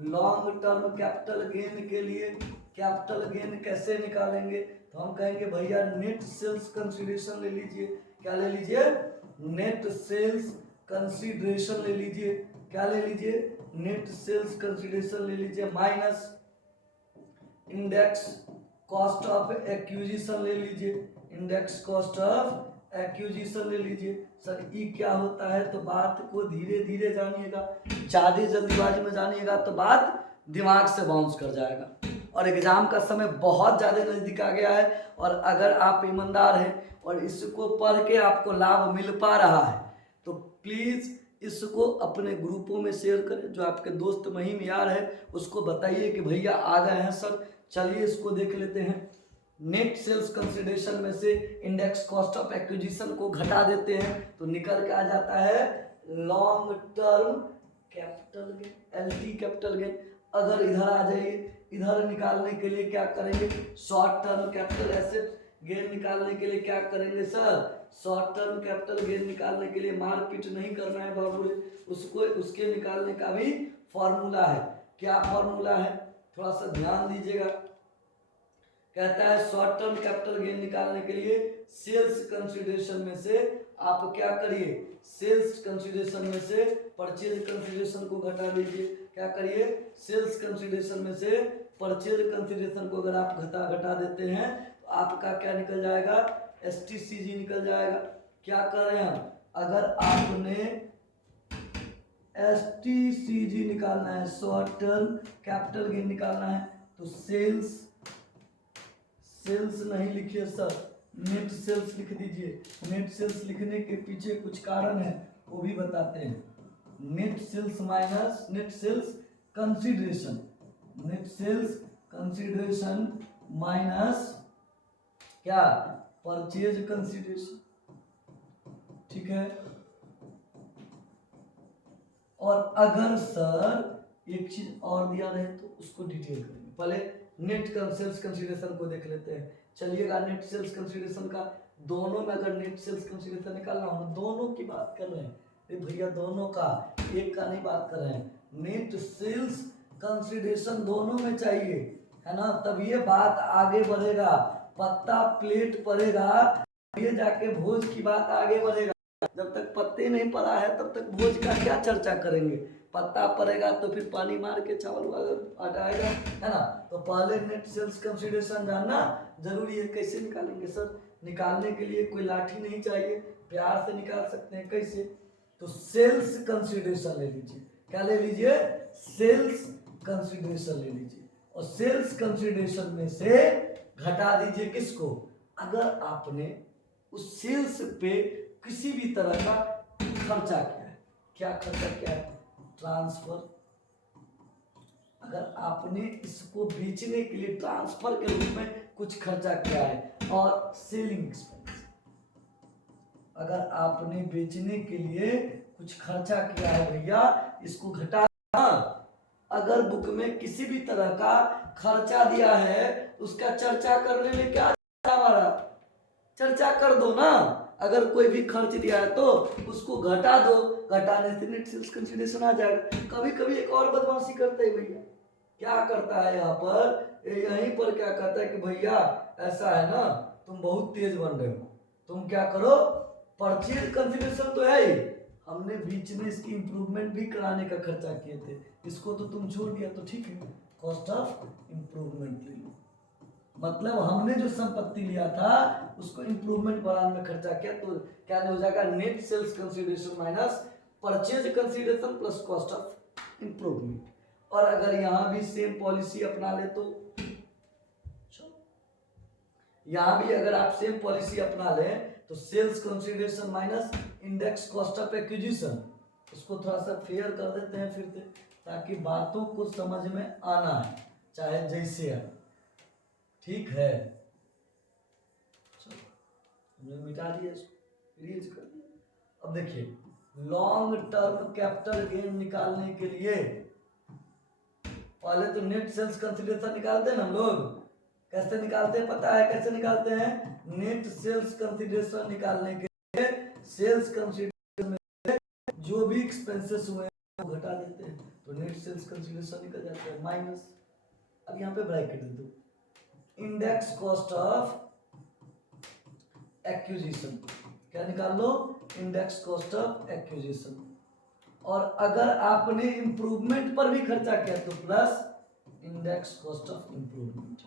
लॉन्ग टर्म कैपिटल गेन के लिए कैपिटल गेन कैसे निकालेंगे, तो हम कहेंगे भैया नेट सेल्स कंसीडरेशन ले लीजिए। क्या ले लीजिए, नेट सेल्स कंसीडरेशन ले लीजिए। क्या ले लीजिए, नेट सेल्स कंसीडरेशन ले लीजिए minus index cost of acquisition ले लीजिए। इंडेक्स कॉस्ट ऑफ एक्विजिशन ले लीजिए। सर ई क्या होता है, तो बात को धीरे धीरे जानिएगा, ज्यादा जल्दीबाजी में जानिएगा तो बात दिमाग से बाउंस कर जाएगा। और एग्जाम का समय बहुत ज़्यादा नज़दीक आ गया है, और अगर आप ईमानदार हैं और इसको पढ़ के आपको लाभ मिल पा रहा है तो प्लीज़ इसको अपने ग्रुपों में शेयर करें। जो आपके दोस्त महिम यार है उसको बताइए कि भैया आ गए हैं सर, चलिए इसको देख लेते हैं। नेट सेल्स कंसिडरेशन में से इंडेक्स कॉस्ट ऑफ एक्विजिशन को घटा देते हैं तो निकल के आ जाता है long term capital gain, LT capital gain. अगर इधर आ जाइए, इधर निकालने के लिए क्या करेंगे, short term capital asset gain निकालने के लिए क्या करेंगे sir, short term capital gain निकालने के लिए मारपीट नहीं करना है बाबू, उसको उसके निकालने का भी फॉर्मूला है। क्या फॉर्मूला है, थोड़ा सा ध्यान दीजिएगा। कहता है शॉर्ट टर्म कैपिटल गेन निकालने के लिए सेल्स कंसीडरेशन में से आप क्या करिए, सेल्स कंसीडरेशन में से परचेज कंसीडरेशन को घटा दीजिए। क्या करिए, सेल्स कंसीडरेशन में से परचेज कंसीडरेशन को अगर आप घटा देते हैं तो आपका क्या निकल जाएगा, STCG निकल जाएगा। क्या कर रहे हैं हम, अगर आपने STCG निकालना है, शॉर्ट टर्म कैपिटल गेन निकालना है, तो सेल्स नहीं लिखिए सर, नेट सेल्स लिख दीजिए। नेट सेल्स लिखने के पीछे कुछ कारण है वो भी बताते हैं। Net sales minus net sales consideration, net sales consideration minus क्या, परचेज कंसीडरेशन। ठीक है। और अगर सर एक चीज और दिया रहे तो उसको डिटेल करेंगे। पहले नेट सेल्स कंसीडरेशन को देख लेते हैं। चलिएगा, नेट सेल्स कंसीडरेशन का दोनों में अगर नेट सेल्स कंसीडरेशन निकालना हो, दोनों की बात कर रहे हैं भैया, दोनों का, एक का नहीं बात कर रहे हैं। नेट सेल्स कंसीडरेशन दोनों में चाहिए, है ना, तब ये बात आगे बढ़ेगा, पत्ता प्लेट पड़ेगा, ये जाके भोज की बात आगे बढ़ेगा। जब तक पत्ते नहीं पड़ा है तब तक भोज का क्या चर्चा करेंगे। पत्ता पड़ेगा तो फिर पानी मार के चावल आटा आएगा, है ना। तो पहले नेट सेल्स कंसिडरेशन जानना जरूरी है। कैसे निकालेंगे सर? निकालने के लिए कोई लाठी नहीं चाहिए, प्यार से निकाल सकते हैं। कैसे? तो सेल्स कंसिडरेशन ले लीजिए। क्या ले लीजिए? सेल्स कंसिडरेशन ले लीजिए, और सेल्स कंसिडरेशन में से घटा दीजिए किसको? अगर आपने उस सेल्स पे किसी भी तरह का खर्चा किया है। क्या खर्चा किया है? ट्रांसफर। अगर आपने इसको बेचने के लिए ट्रांसफर के रूप में कुछ खर्चा किया है, और सेलिंग एक्सपेंस, अगर आपने बेचने के लिए कुछ खर्चा किया है भैया, इसको घटा। अगर बुक में किसी भी तरह का खर्चा दिया है तो उसका चर्चा करने में क्या हमारा? चर्चा कर दो ना। अगर कोई भी खर्च दिया है तो उसको घटा दो, घटाने से नेट सेल्स कंसिडरेशन आ जाएगा। कभी कभी एक और बदमाशी करते हैं भैया। क्या करता है यहाँ पर? यहीं पर क्या कहता है कि भैया ऐसा है ना, तुम बहुत तेज बन रहे हो, तुम क्या करो, परचेज कंसिडरेशन तो है ही, हमने बीच में इसकी इंप्रूवमेंट भी कराने का खर्चा किए थे, इसको तो तुम छोड़ दिया, तो ठीक है, कॉस्ट ऑफ इंप्रूवमेंट ले लो। मतलब हमने जो संपत्ति लिया था उसको इंप्रूवमेंट बढ़ाने में खर्चा किया, तो क्या हो जाएगा? Net sales consideration minus purchase consideration plus cost of improvement. और अगर यहां भी सेम पॉलिसी अपना ले तो यहां भी अगर आप सेम पॉलिसी अपना ले तो sales consideration minus index cost of acquisition, उसको थोड़ा सा फेयर कर देते हैं फिर से, ताकि बातों को समझ में आना है, चाहे जैसे है। ठीक है, चलो हमने मिटा दिया इसको, रिलीज कर दिया। अब देखिए, लॉन्ग टर्म कैपिटल गेन निकालने के लिए पहले तो नेट सेल्स कंसिडरेशन निकालते हैं ना हम लोग। कैसे निकालते हैं पता है? कैसे निकालते हैं? नेट सेल्स कंसिडरेशन निकालने के लिए सेल्स कंसिडरेशन में जो भी एक्सपेंसेस हुए हैं वो घटा देते हैं, तो नेट सेल्स कंसिडरेशन निकल जाता है माइनस। अब यहाँ पे ब्रैकेट दे दो, इंडेक्स कॉस्ट ऑफ एक्विजिशन, क्या निकाल लो? Index cost of acquisition. और अगर आपने इंप्रूवमेंट पर भी खर्चा किया तो plus index cost of improvement,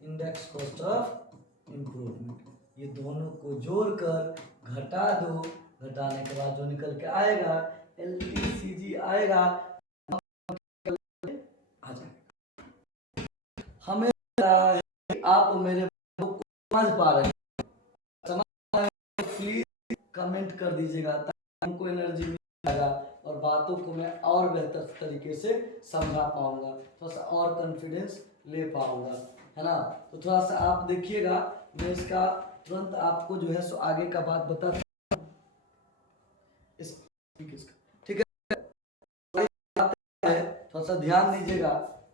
index cost of improvement. ये दोनों को जोड़कर घटा दो, घटाने के बाद जो निकल के आएगा LTCG आएगा, आ जाएगा। हमें आप मेरे को समझ पा रहे हैं, प्लीज कमेंट कर दीजिएगा ताकि हमको एनर्जी मिल जाएगा और बातों को मैं और बेहतर तरीके से समझा पाऊंगा, थोड़ा सा और कॉन्फिडेंस ले पाऊंगा, है ना। तो थोड़ा सा आप देखिएगा, मैं इसका तुरंत आपको जो है सो आगे का बात बता ठीक है, थोड़ा सा ध्यान दीजिएगा।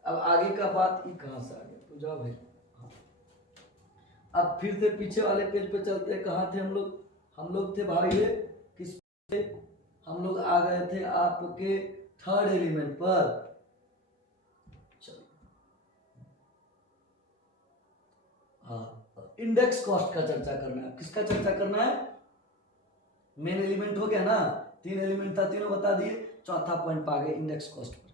अब आगे का बात ही कहाँ से आ गया, तो जाओ भाई। अब फिर से पीछे वाले पेज पे चलते हैं। कहाँ थे हम लोग? हम लोग थे भाई किस पे? हम लोग आ गए थे आपके थर्ड एलिमेंट पर। चलो, हाँ, इंडेक्स कॉस्ट का चर्चा करना है। किसका चर्चा करना है? मेन एलिमेंट हो गया ना, 3 एलिमेंट था, तीनों बता दिए, चौथा पॉइंट पा गए इंडेक्स कॉस्ट पर।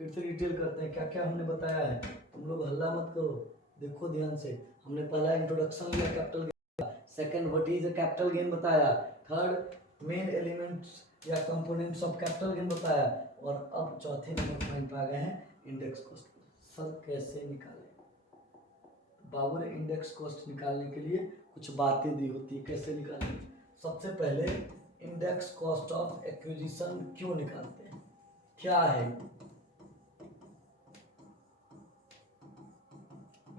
फिर से डिटेल करते हैं क्या क्या हमने बताया है। तुम लोग हल्ला मत करो, देखो ध्यान से। हमने पहला इंट्रोडक्शन लिया capital gain, second what is a capital gain बताया, थर्ड मेन एलिमेंट्स या कंपोनेंट्स ऑफ कैपिटल गेन बताया, और अब चौथे नंबर पॉइंट आ गए हैं इंडेक्स कॉस्ट। सर कैसे निकालें? बाबू ने इंडेक्स कॉस्ट निकालने के लिए कुछ बातें दी होती है, कैसे निकालें? सबसे पहले इंडेक्स कॉस्ट ऑफ एक्विजिशन क्यों निकालते हैं? क्या है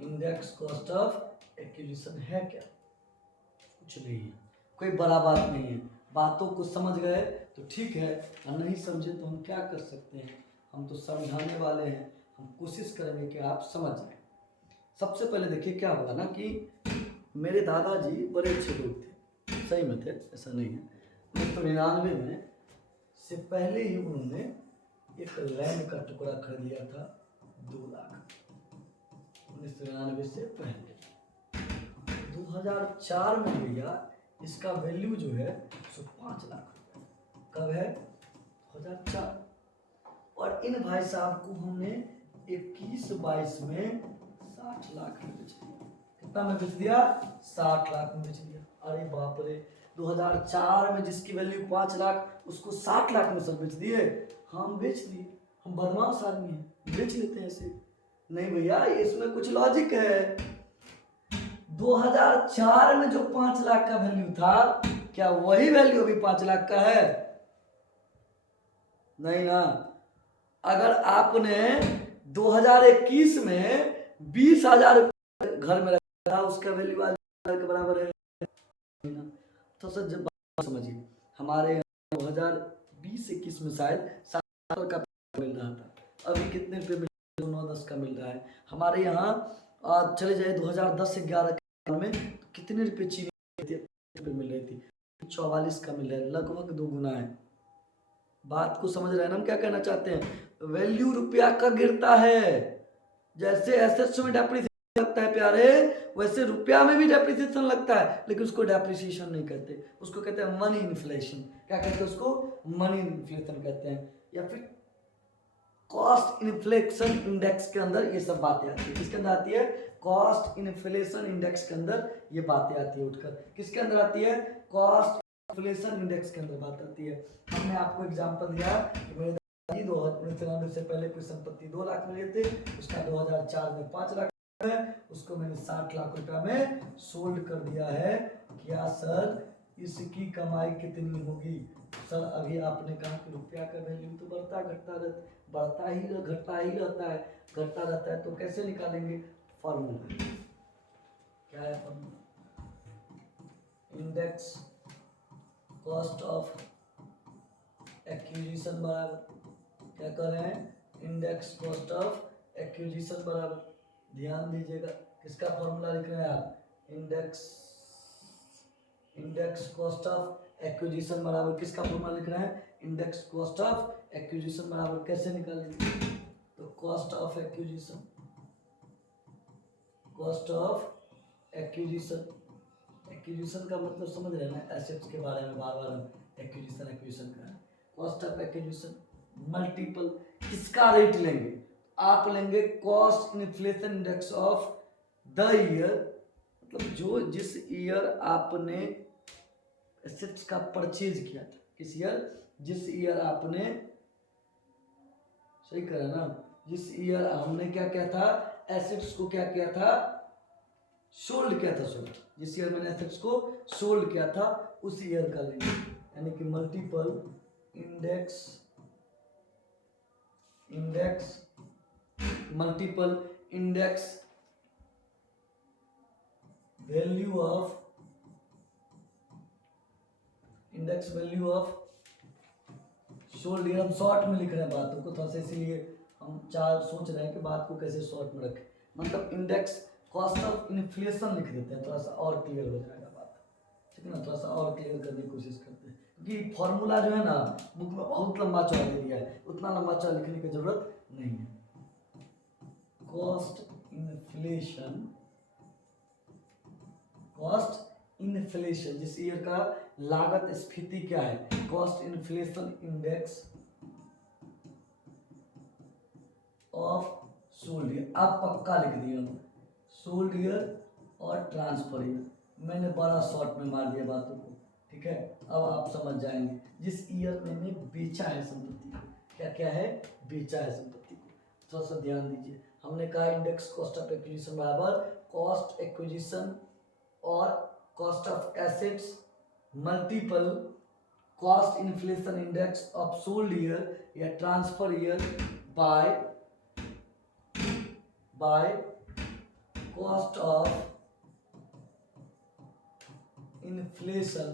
इंडेक्स कॉस्ट ऑफ एक्विजिशन? है क्या? कुछ नहीं है, कोई बड़ा बात नहीं है। बातों को समझ गए तो ठीक है, और नहीं समझे तो हम क्या कर सकते हैं, हम तो समझाने वाले हैं, हम कोशिश करेंगे कि आप समझ जाएं। सबसे पहले देखिए क्या होगा ना कि मेरे दादाजी बड़े अच्छे लोग थे, सही में थे, ऐसा नहीं है। 1999 में से पहले ही उन्होंने एक लैंड का टुकड़ा खरीद लिया था 2 लाख। 1999 से पहले 2004 में भैया इसका वैल्यू जो है सो 5 लाख रुपए। कब है? 2004। और इन भाई साहब को हमने 21-22 में 60 लाख में बेच दिया। कितना में बेच दिया? 60 लाख में बेच दिया। अरे बाप रे, 2004 में जिसकी वैल्यू 5 लाख उसको 60 लाख में सर बेच दिए। हम बेच दिए, हम बदमाश आदमी हैं, बेच लेते हैं ऐसे। नहीं भैया, इसमें कुछ लॉजिक है। 2004 में जो 5 लाख का वैल्यू था, क्या वही वैल्यू अभी 5 लाख का है? नहीं ना। अगर आपने 2021 में 20,000 घर में रखा था, उसका वैल्यू आज के बराबर है ना। तो सर जब बात समझिए, हमारे यहाँ 2020-21 में शायद 7 का मिल रहा था, अभी कितने रुपये मिल रहा है? 9-10 का मिल रहा है। हमारे यहाँ चले जाए 2010-11 में तो कितने रुपये चीनी मिल रही थी? 44 का मिल रहा है, लगभग 2 गुना है। बात को समझ रहे हैं ना हम क्या कहना चाहते हैं? वैल्यू रुपया का गिरता है। जैसे एसेट्स में डेप्रिसिएशन लगता है प्यारे, वैसे रुपया में भी डेप्रिसिएशन लगता है, लेकिन उसको डेप्रिसिएशन नहीं कहते, उसको कहते हैं मनी इन्फ्लेशन। क्या कहते हैं उसको? मनी इन्फ्लेशन कहते हैं। या फिर कॉस्ट इन्फ्लेशन इंडेक्स के अंदर ये सब बातें आती है। किसके अंदर आती है? कॉस्ट इन्फ्लेशन इंडेक्स के अंदर ये बातें आती है उठकर। किसके अंदर आती है? कॉस्ट इन्फ्लेशन इंडेक्स के अंदर बात आती है। हमने आपको एग्जांपल दिया कि मेरे दादाजी 2093 से पहले कोई संपत्ति 2 लाख में लिए थे, उसका 2004 में 5 लाख है, उसको मैंने 60 लाख रुपया में सोल्ड कर दिया है। क्या सर इसकी कमाई कितनी होगी? सर अभी आपने कहा कि रुपया का वैल्यू तो बढ़ता ही रहता है, तो कैसे निकालेंगे? फॉर्मूला क्या है? Formula index cost of acquisition बराबर, क्या कर रहे हैं? इंडेक्स कॉस्ट ऑफ एक्विजिशन बराबर, ध्यान दीजिएगा किसका फॉर्मूला लिख रहे हैं आप? इंडेक्स कॉस्ट ऑफ एक्विजिशन बराबर किसका फॉर्मूला लिख रहे हैं? इंडेक्स कॉस्ट ऑफ एक्विजिशन बराबर कैसे निकालेंगे? तो कॉस्ट ऑफ एक्विजिशन एक्विजिशन का मतलब समझ रहे हैं ना? एसेट्स के बारे में बार बार हम एक्विजिशन कर रहे हैं। कॉस्ट ऑफ एक्विजिशन मल्टीपल किसका रेट लेंगे? आप लेंगे cost inflation index of the year, मतलब जिस ईयर आपने एसेट्स का परचेज किया था। किस ईयर? जिस ईयर आपने, सही करा ना, जिस ईयर हमने क्या किया था? एसेट्स को क्या किया था? सोल्ड किया था। सोल्ड, जिस ईयर मैंने एसेट्स को सोल्ड किया था उस ईयर का लेंगे, यानी कि multiple index value of sold year. हम शॉर्ट में लिख रहे हैं बातों को थोड़ा सा, इसीलिए हम सोच रहे हैं कि बात को कैसे शॉर्ट में रखें। मतलब इंडेक्स कॉस्ट ऑफ इन्फ्लेशन लिख देते हैं, थोड़ा सा और क्लियर हो जाएगा बात, ठीक है ना? थोड़ा सा और क्लियर करने की कोशिश करते हैं, क्योंकि फॉर्मूला जो है ना बुक में बहुत लंबा चौड़ा दे दिया है, उतना लंबा चौड़ा लिखने की जरूरत नहीं है। कॉस्ट इन्फ्लेशन जिस ईयर का लागत स्फीति क्या है? Cost inflation index of sold year. आप पक्का लिख दिए सोल्ड ईयर और ट्रांसफर ईयर, मैंने बड़ा शॉर्ट में मार दिया बातों को, ठीक है? अब आप समझ जाएंगे जिस ईयर मैंने बेचा है संपत्ति को। क्या है? बेचा है संपत्ति को। थोड़ा सा ध्यान दीजिए, हमने कहा इंडेक्स कॉस्ट ऑफ एक्विजिशन बराबर कॉस्ट एक्विजिशन और cost of assets multiple cost inflation index of sold year या transfer year by cost of inflation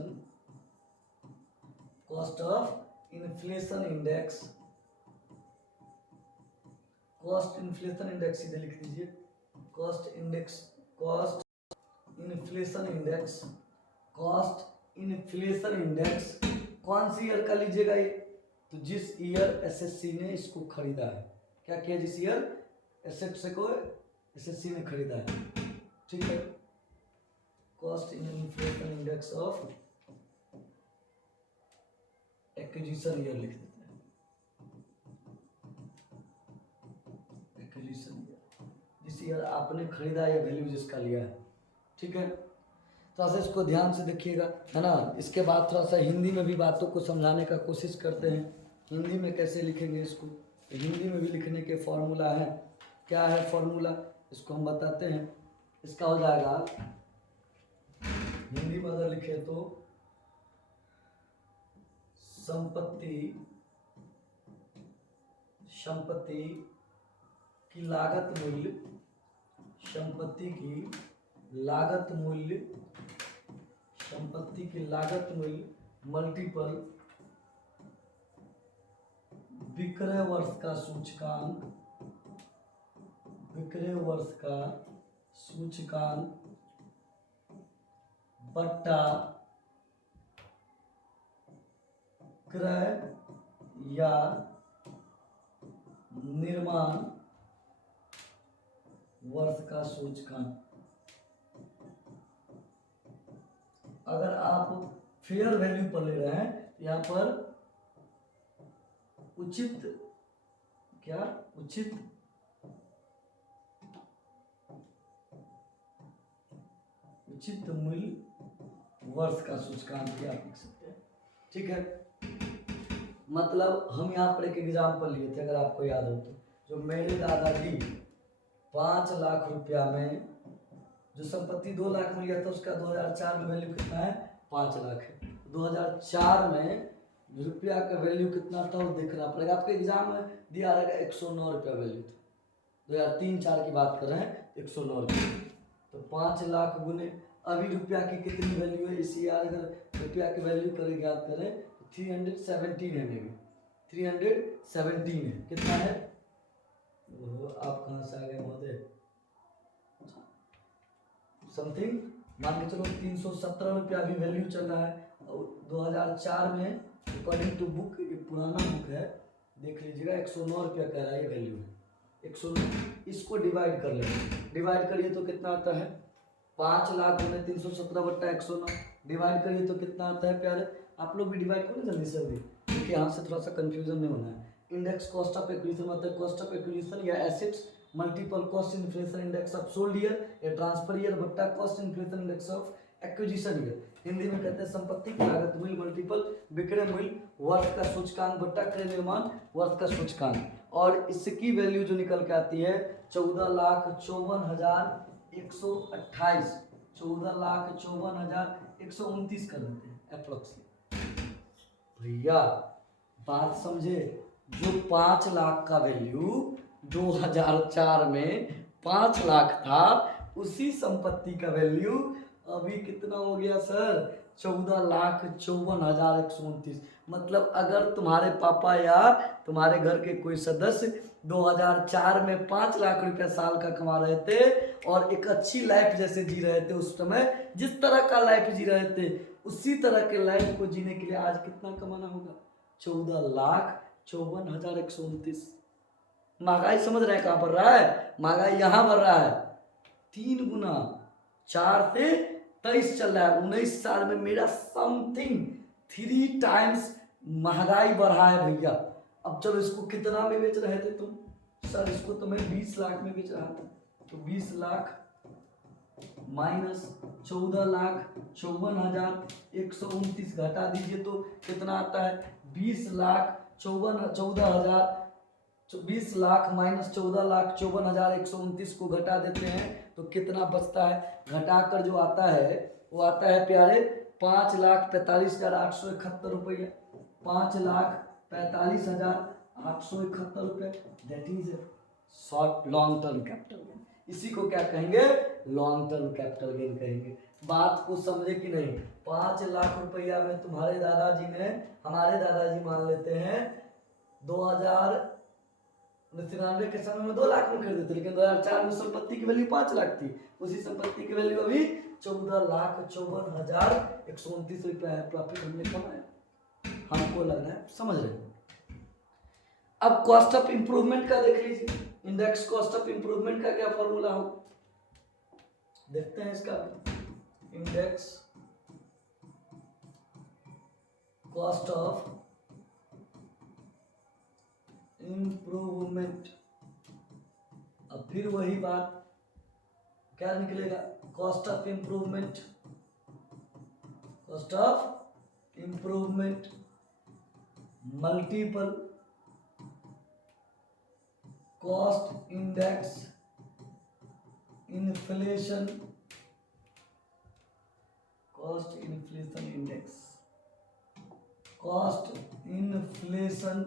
index. Cost inflation index सीधे लिख दीजिए, कॉस्ट इन्फ्लेशन इंडेक्स कौन सी ईयर का लीजिएगा ये? तो जिस ईयर एसएससी ने इसको खरीदा है। क्या किया? जिस ईयर एसेट्स को एसएससी ने खरीदा है, ठीक है? Cost inflation index of acquisition year लिख देते हैं। इस ईयर आपने खरीदा या वैल्यू जिसका लिया है, ठीक है। थोड़ा सा इसको ध्यान से देखिएगा, है ना। इसके बाद थोड़ा सा हिंदी में भी बातों को समझाने का कोशिश करते हैं। हिंदी में कैसे लिखेंगे इसको, तो हिंदी में भी लिखने के फॉर्मूला है। क्या है फॉर्मूला, इसको हम बताते हैं। इसका हो जाएगा, हिंदी में अगर लिखे तो संपत्ति की लागत मूल्य, संपत्ति की लागत मूल्य मल्टीपल विक्रय वर्ष का सूचकांक बट्टा क्रय या निर्माण वर्ष का सूचकांक। अगर आप फेयर वैल्यू पर ले रहे हैं तो यहाँ पर उचित मूल्य वर्ष का सूचकांक भी आप लिख सकते हैं, ठीक है। मतलब हम यहाँ पर एक एग्जाम्पल लिए थे, अगर आपको याद हो तो, जो मेरे दादाजी 5 लाख रुपया में जो संपत्ति 2 लाख में लिया था, उसका 2004 में वैल्यू कितना है, 5 लाख है। 2004 में रुपया का वैल्यू कितना था वो देखना पड़ेगा। आपके एग्जाम में दिया रहेगा 109 रुपया वैल्यू था, 2003-4 की बात कर रहे हैं, 109 रुपया। तो 5 लाख गुने अभी रुपया की कितनी वैल्यू है, इसी यार अगर रुपया की वैल्यू करें याद करें तो 317 है, मेरी 317 है। कितना है, आप कहाँ से आ गए महोदय, समथिंग मान के चलो 317 रुपया अभी वैल्यू चल रहा है। और 2004 में अकॉर्डिंग टू बुक, ये पुराना बुक है, देख लीजिएगा, 109 रुपया कह रहा है, ये वैल्यू है 109। इसको डिवाइड कर लेंगे, डिवाइड करिए तो कितना आता है, 5 लाख गुने 317 बट्टा 109, डिवाइड करिए तो कितना आता है प्यारे। आप लोग भी डिवाइड करो जल्दी से अभी, क्योंकि यहाँ से थोड़ा सा कंफ्यूजन नहीं होना है। इंडेक्स कॉस्ट ऑफ एक्विजिशन मतलब कॉस्ट ऑफ एक्विजिशन या assets multiple cost inflation index of sold year या ट्रांसफर ईयर बट्टा cost inflation index of acquisition year. Hindi में कहते हैं संपत्ति की लागत मूल्य मल्टीपल विक्रय मूल्य वर्ष का सूचकांक बट्टा क्रय निर्माण वर्ष का सूचकांक। और इसकी वैल्यू जो निकल के आती है 14,54,128, 14,54,129 कर देते हैं अप्रोक्सीमेट। भैया बात समझे, जो 5 लाख का वैल्यू 2004 में 5 लाख था, उसी संपत्ति का वैल्यू अभी कितना हो गया सर, 14,54,129। मतलब अगर तुम्हारे पापा या तुम्हारे घर के कोई सदस्य 2004 में 5 लाख रुपया साल का कमा रहे थे और एक अच्छी लाइफ जैसे जी रहे थे, उस समय जिस तरह का लाइफ जी रहे थे उसी तरह के लाइफ को जीने के लिए आज कितना कमाना होगा, 14,54,129। महंगाई समझ रहे हैं कहाँ बढ़ रहा है, महंगाई यहाँ बढ़ रहा है 3 गुना, 4 से 23 चल रहा है। 19 साल में मेरा समथिंग 3 टाइम्स महंगाई बढ़ा है भैया। अब चलो इसको कितना में बेच रहे थे तुम, सर इसको तो मैं 20 लाख में बेच रहा था, तो 20 लाख माइनस 14,54,129 घटा दीजिए तो कितना आता है, 20 लाख माइनस 14,54,129 को घटा देते हैं तो कितना बचता है, घटाकर जो आता है वो आता है प्यारे 5,45,871 रुपये, 5,45,871 रुपये। That is short long term capital gain. इसी को क्या कहेंगे, लॉन्ग टर्म कैपिटल गेन कहेंगे। बात को समझे कि नहीं, 5 लाख रुपया में तुम्हारे दादाजी ने, हमारे दादाजी मान लेते हैं 2093 के समय में 2 लाख में खरीदे थे, लेकिन 2004 में संपत्ति की वैल्यू 5 लाख थी, उसी संपत्ति की वैल्यू अभी 14,54,129 रुपया है। प्रॉफिट हमने कमाया, हमको लग रहा है समझ रहे हैं। अब कॉस्ट ऑफ इंप्रूवमेंट का देख लीजिए, इंडेक्स कॉस्ट ऑफ इंप्रूवमेंट का क्या फॉर्मूला हो, देखते हैं इसका। इंडेक्स कॉस्ट ऑफ इंप्रूवमेंट, अब फिर वही बात, क्या निकलेगा? Cost of improvement, cost of improvement multiple cost index inflation, cost inflation index, cost inflation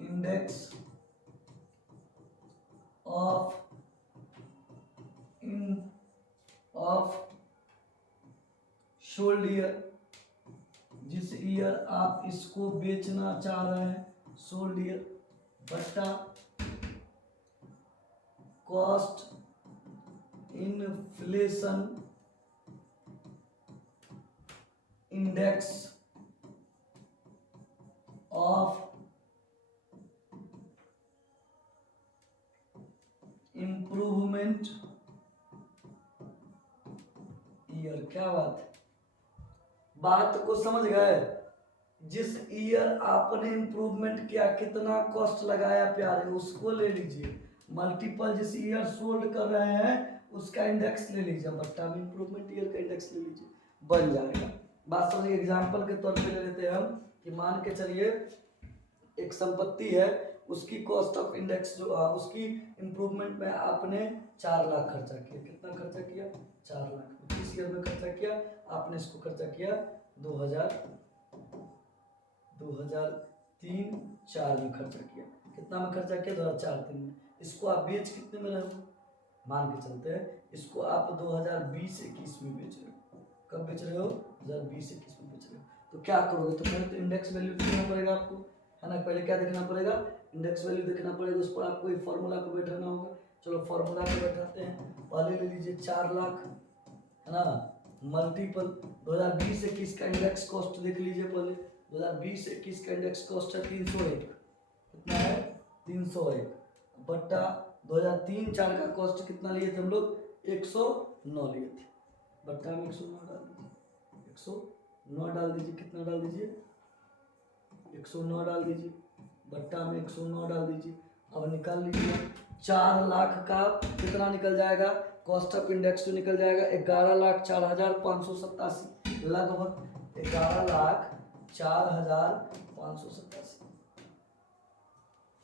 index of sold year, जिस ईयर आप इसको बेचना चाह रहे हैं, सोल्ड ईयर बटा cost inflation index of improvement year. क्या बात है, बात को समझ गए? जिस ईयर आपने इंप्रूवमेंट किया, कितना कॉस्ट लगाया प्यारे, उसको ले लीजिए, मल्टीपल जिस ईयर सोल्ड कर रहे हैं उसका इंडेक्स ले लीजिए, बट्टा में इंप्रूवमेंट ईयर का इंडेक्स ले लीजिए, बन जाएगा। बात समझिए, एग्जांपल के तौर पे ले लेते हैं हम कि मान के चलिए एक संपत्ति है, उसकी कॉस्ट ऑफ इंडेक्स जो उसकी इंप्रूवमेंट में आपने 4 लाख खर्चा किया। कितना खर्चा किया? 4 लाख। किस ईयर में खर्चा किया आपने? इसको खर्चा किया 2003-4 में खर्चा किया। कितना में खर्चा किया? 2004-3 में। इसको आप बेच कितने में रहे हो? मान के चलते हैं इसको आप 2020-21 में बेच रहे हो। कब बेच रहे हो? 2020-21 में बेच रहे हो। तो क्या करोगे? तो पहले तो इंडेक्स वैल्यू देखना पड़ेगा आपको, है ना। पहले क्या देखना पड़ेगा? इंडेक्स वैल्यू देखना पड़ेगा। उस पर आपको एक फॉर्मूला पे बैठाना होगा। चलो फॉर्मूला पे बैठाते हैं। पहले ले लीजिए 4 लाख, है ना, मल्टीपल 2020-21 का इंडेक्स कॉस्ट देख लीजिए। पहले 2020-21 का इंडेक्स कॉस्ट है 301। कितना है? 301 बट्टा 2003-4 का कॉस्ट कितना लिए थे हम लोग? 109 लिए थे। बट्टा में 109 डाल दीजिए, 109 डाल दीजिए। कितना डाल दीजिए? 109 डाल दीजिए, बट्टा में 109 डाल दीजिए। अब निकाल लीजिए 4 लाख का कितना निकल जाएगा? कॉस्ट ऑफ इंडेक्स जो निकल जाएगा 11,04,587, लगभग 11,04,587।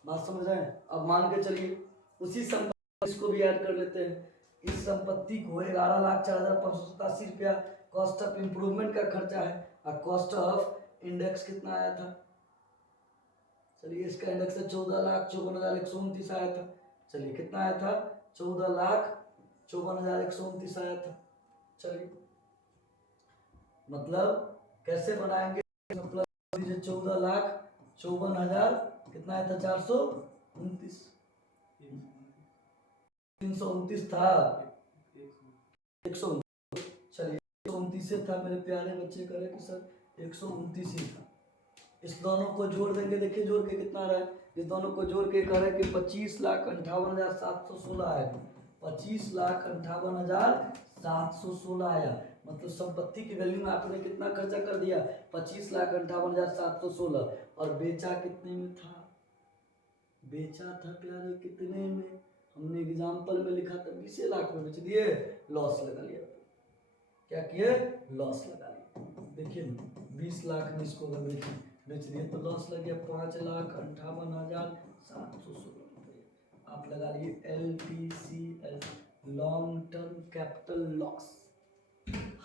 बात समझ रहे हैं? अब मान के चलिए उसी संपत्ति इसको भी ऐड कर लेते हैं। इस संपत्ति को 11,04,587 रुपया कॉस्ट ऑफ इंप्रूवमेंट का खर्चा है, और कॉस्ट ऑफ इंडेक्स कितना आया था? चलिए इसका इंडेक्स है 14,54,129 आया था। चलिए कितना आया था? 14,54,129 आया था। चलिए मतलब कैसे बनाएंगे? मतलब 14,54,000 कितना आया था? 429, 329 था, 129। चलिए 129 था मेरे प्यारे बच्चे, करे कि सर 129 ही था। इस दोनों को जोड़ देंगे, देखिए जोड़ के कितना रहा है। इस दोनों को जोड़ के कह रहे कि 25,58,716 आएगा। 25,58,716 आया। मतलब संपत्ति की वैल्यू में आपने कितना खर्चा कर दिया? 25,58,716। और बेचा कितने में था? बेचा था प्यारे कितने में? हमने एग्जाम्पल में लिखा था 20 लाख में बेच दिए, लॉस लगा लिया। क्या किए? लॉस लगा लिया। देखिए 20 लाख में इसको अगर बेच दिए तो लॉस लग गया 5,58,716 रुपये। आप लगा लिए LTCL, long term capital loss.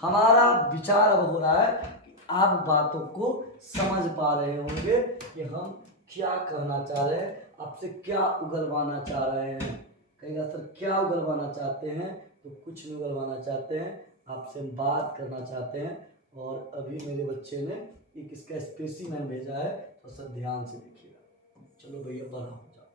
हमारा विचार अब हो रहा है कि आप बातों को समझ पा रहे होंगे कि हम क्या कहना चाह रहे हैं, आपसे क्या उगलवाना चाह रहे हैं। कहेगा सर क्या उगलवाना चाहते हैं? तो कुछ नहीं उगलवाना चाहते हैं, आपसे बात करना चाहते हैं। और अभी मेरे बच्चे ने एक इसका स्पेसिमेन भेजा है, तो सर ध्यान से देखिएगा। चलो भैया बड़ा हो जाओ।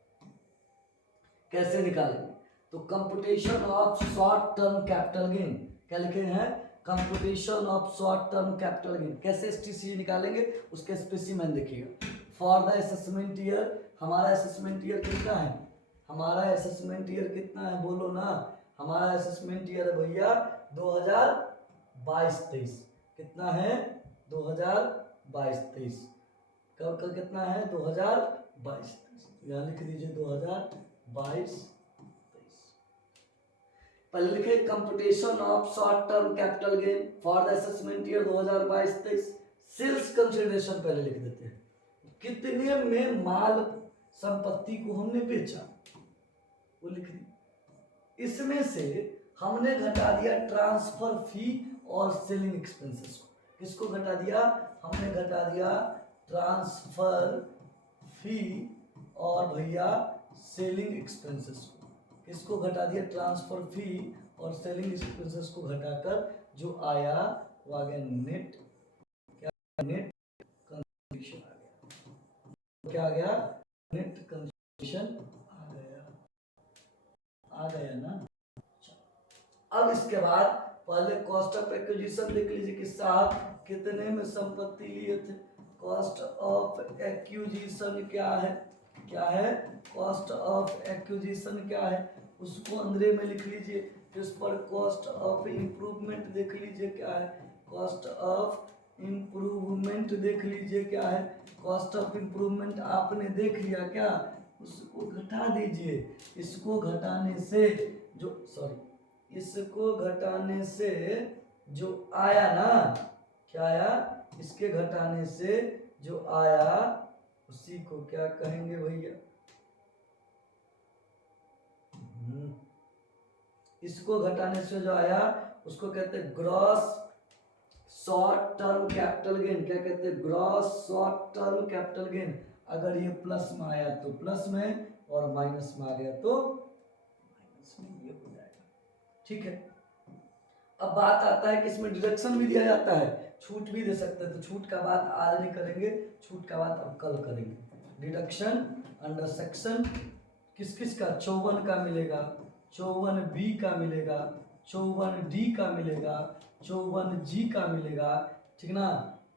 कैसे निकालेंगे? तो computation of short term capital gain, क्या लिखे हैं? Computation of short term capital gain. कैसे STC निकालेंगे उसके स्पेसिमेन देखिएगा। फॉर द असेसमेंट ईयर, हमारा असेसमेंट ईयर कितना है? हमारा असेसमेंट ईयर कितना है? बोलो ना। हमारा असेसमेंट ईयर है भैया 2022-23। कितना है? 2022-23। कब का कितना है? 2022-23। यहाँ लिख दीजिए 2022-23। पहले लिखे computation of short term capital gain for the assessment year 2022-23। Sales consideration पहले लिख देते हैं, कितने में माल संपत्ति को हमने बेचा वो लिख दी। इसमें से हमने घटा दिया ट्रांसफर फी और सेलिंग एक्सपेंसेस को। किसको घटा दिया? हमने घटा दिया ट्रांसफर फी और भैया सेलिंग एक्सपेंसेस को। किसको घटा दिया? ट्रांसफर फी और सेलिंग एक्सपेंसेस को घटाकर जो आया वो आ गया नेट, क्या? नेट कंट्रीब्यूशन आ गया। क्या आ गया? नेट कंट्रीब्यूशन आ गया ना। अब इसके बाद पहले कॉस्ट ऑफ एक्विजिशन देख लीजिए कि साहब कितने में संपत्ति लिए थे। कॉस्ट ऑफ एक्विजिशन क्या है? क्या है? कॉस्ट ऑफ एक्विजिशन क्या है उसको अंदर में लिख लीजिए। इस पर कॉस्ट ऑफ इंप्रूवमेंट देख लीजिए क्या है। कॉस्ट ऑफ इंप्रूवमेंट देख लीजिए क्या है। कॉस्ट ऑफ इंप्रूवमेंट आपने देख लिया क्या? उसको घटा दीजिए। इसको घटाने से जो इसको घटाने से जो आया ना, क्या आया? इसके घटाने से जो आया उसी को क्या कहेंगे भैया? इसको घटाने से जो आया उसको कहते हैं gross short term capital gain. क्या कहते हैं? Gross short term capital gain. अगर ये प्लस में आया तो प्लस में और माइनस में आ गया तो माइनस में, ये हो जाएगा। ठीक है। अब बात आता है कि इसमें डिडक्शन भी दिया जाता है, छूट भी दे सकते हैं। तो छूट का बात आज नहीं करेंगे, छूट का बात अब कल करेंगे। डिडक्शन अंडर सेक्शन किस किस का? 54 का मिलेगा, 54B का मिलेगा, 54D का मिलेगा, 54G का मिलेगा। ठीक ना।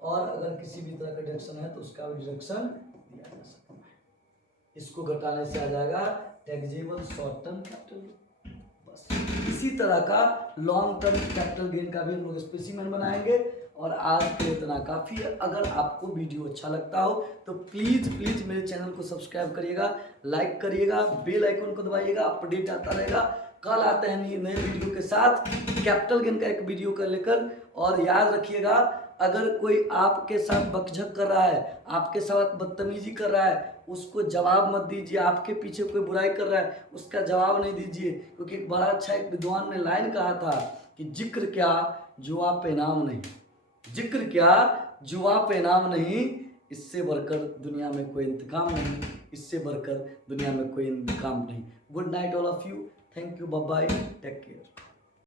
और अगर किसी भी तरह का डिडक्शन है तो उसका भी डिडक्शन दिया जा सकता है। इसको घटाने से आ जाएगा taxable short term capital gain. बस इसी तरह का लॉन्ग टर्म कैपिटल गेन का भी हम लोग स्पेसिमेन बनाएंगे। और आज के इतना काफ़ी है। अगर आपको वीडियो अच्छा लगता हो तो प्लीज़ मेरे चैनल को सब्सक्राइब करिएगा, लाइक करिएगा, बेल आइकन को दबाइएगा, अपडेट आता रहेगा। कल आते हैं नए वीडियो के साथ, कैपिटल गेन का एक वीडियो कर लेकर। और याद रखिएगा, अगर कोई आपके साथ बकझक कर रहा है, आपके साथ बदतमीजी कर रहा है, उसको जवाब मत दीजिए। आपके पीछे कोई बुराई कर रहा है उसका जवाब नहीं दीजिए। क्योंकि एक बड़ा अच्छा एक विद्वान ने लाइन कहा था कि जिक्र क्या जुआ पे नाम नहीं, जिक्र क्या जुआ पे नाम नहीं, इससे बढ़कर दुनिया में कोई इंतकाम नहीं, इससे बढ़कर दुनिया में कोई इंतकाम नहीं। Good night all of you, thank you, bye bye, take care.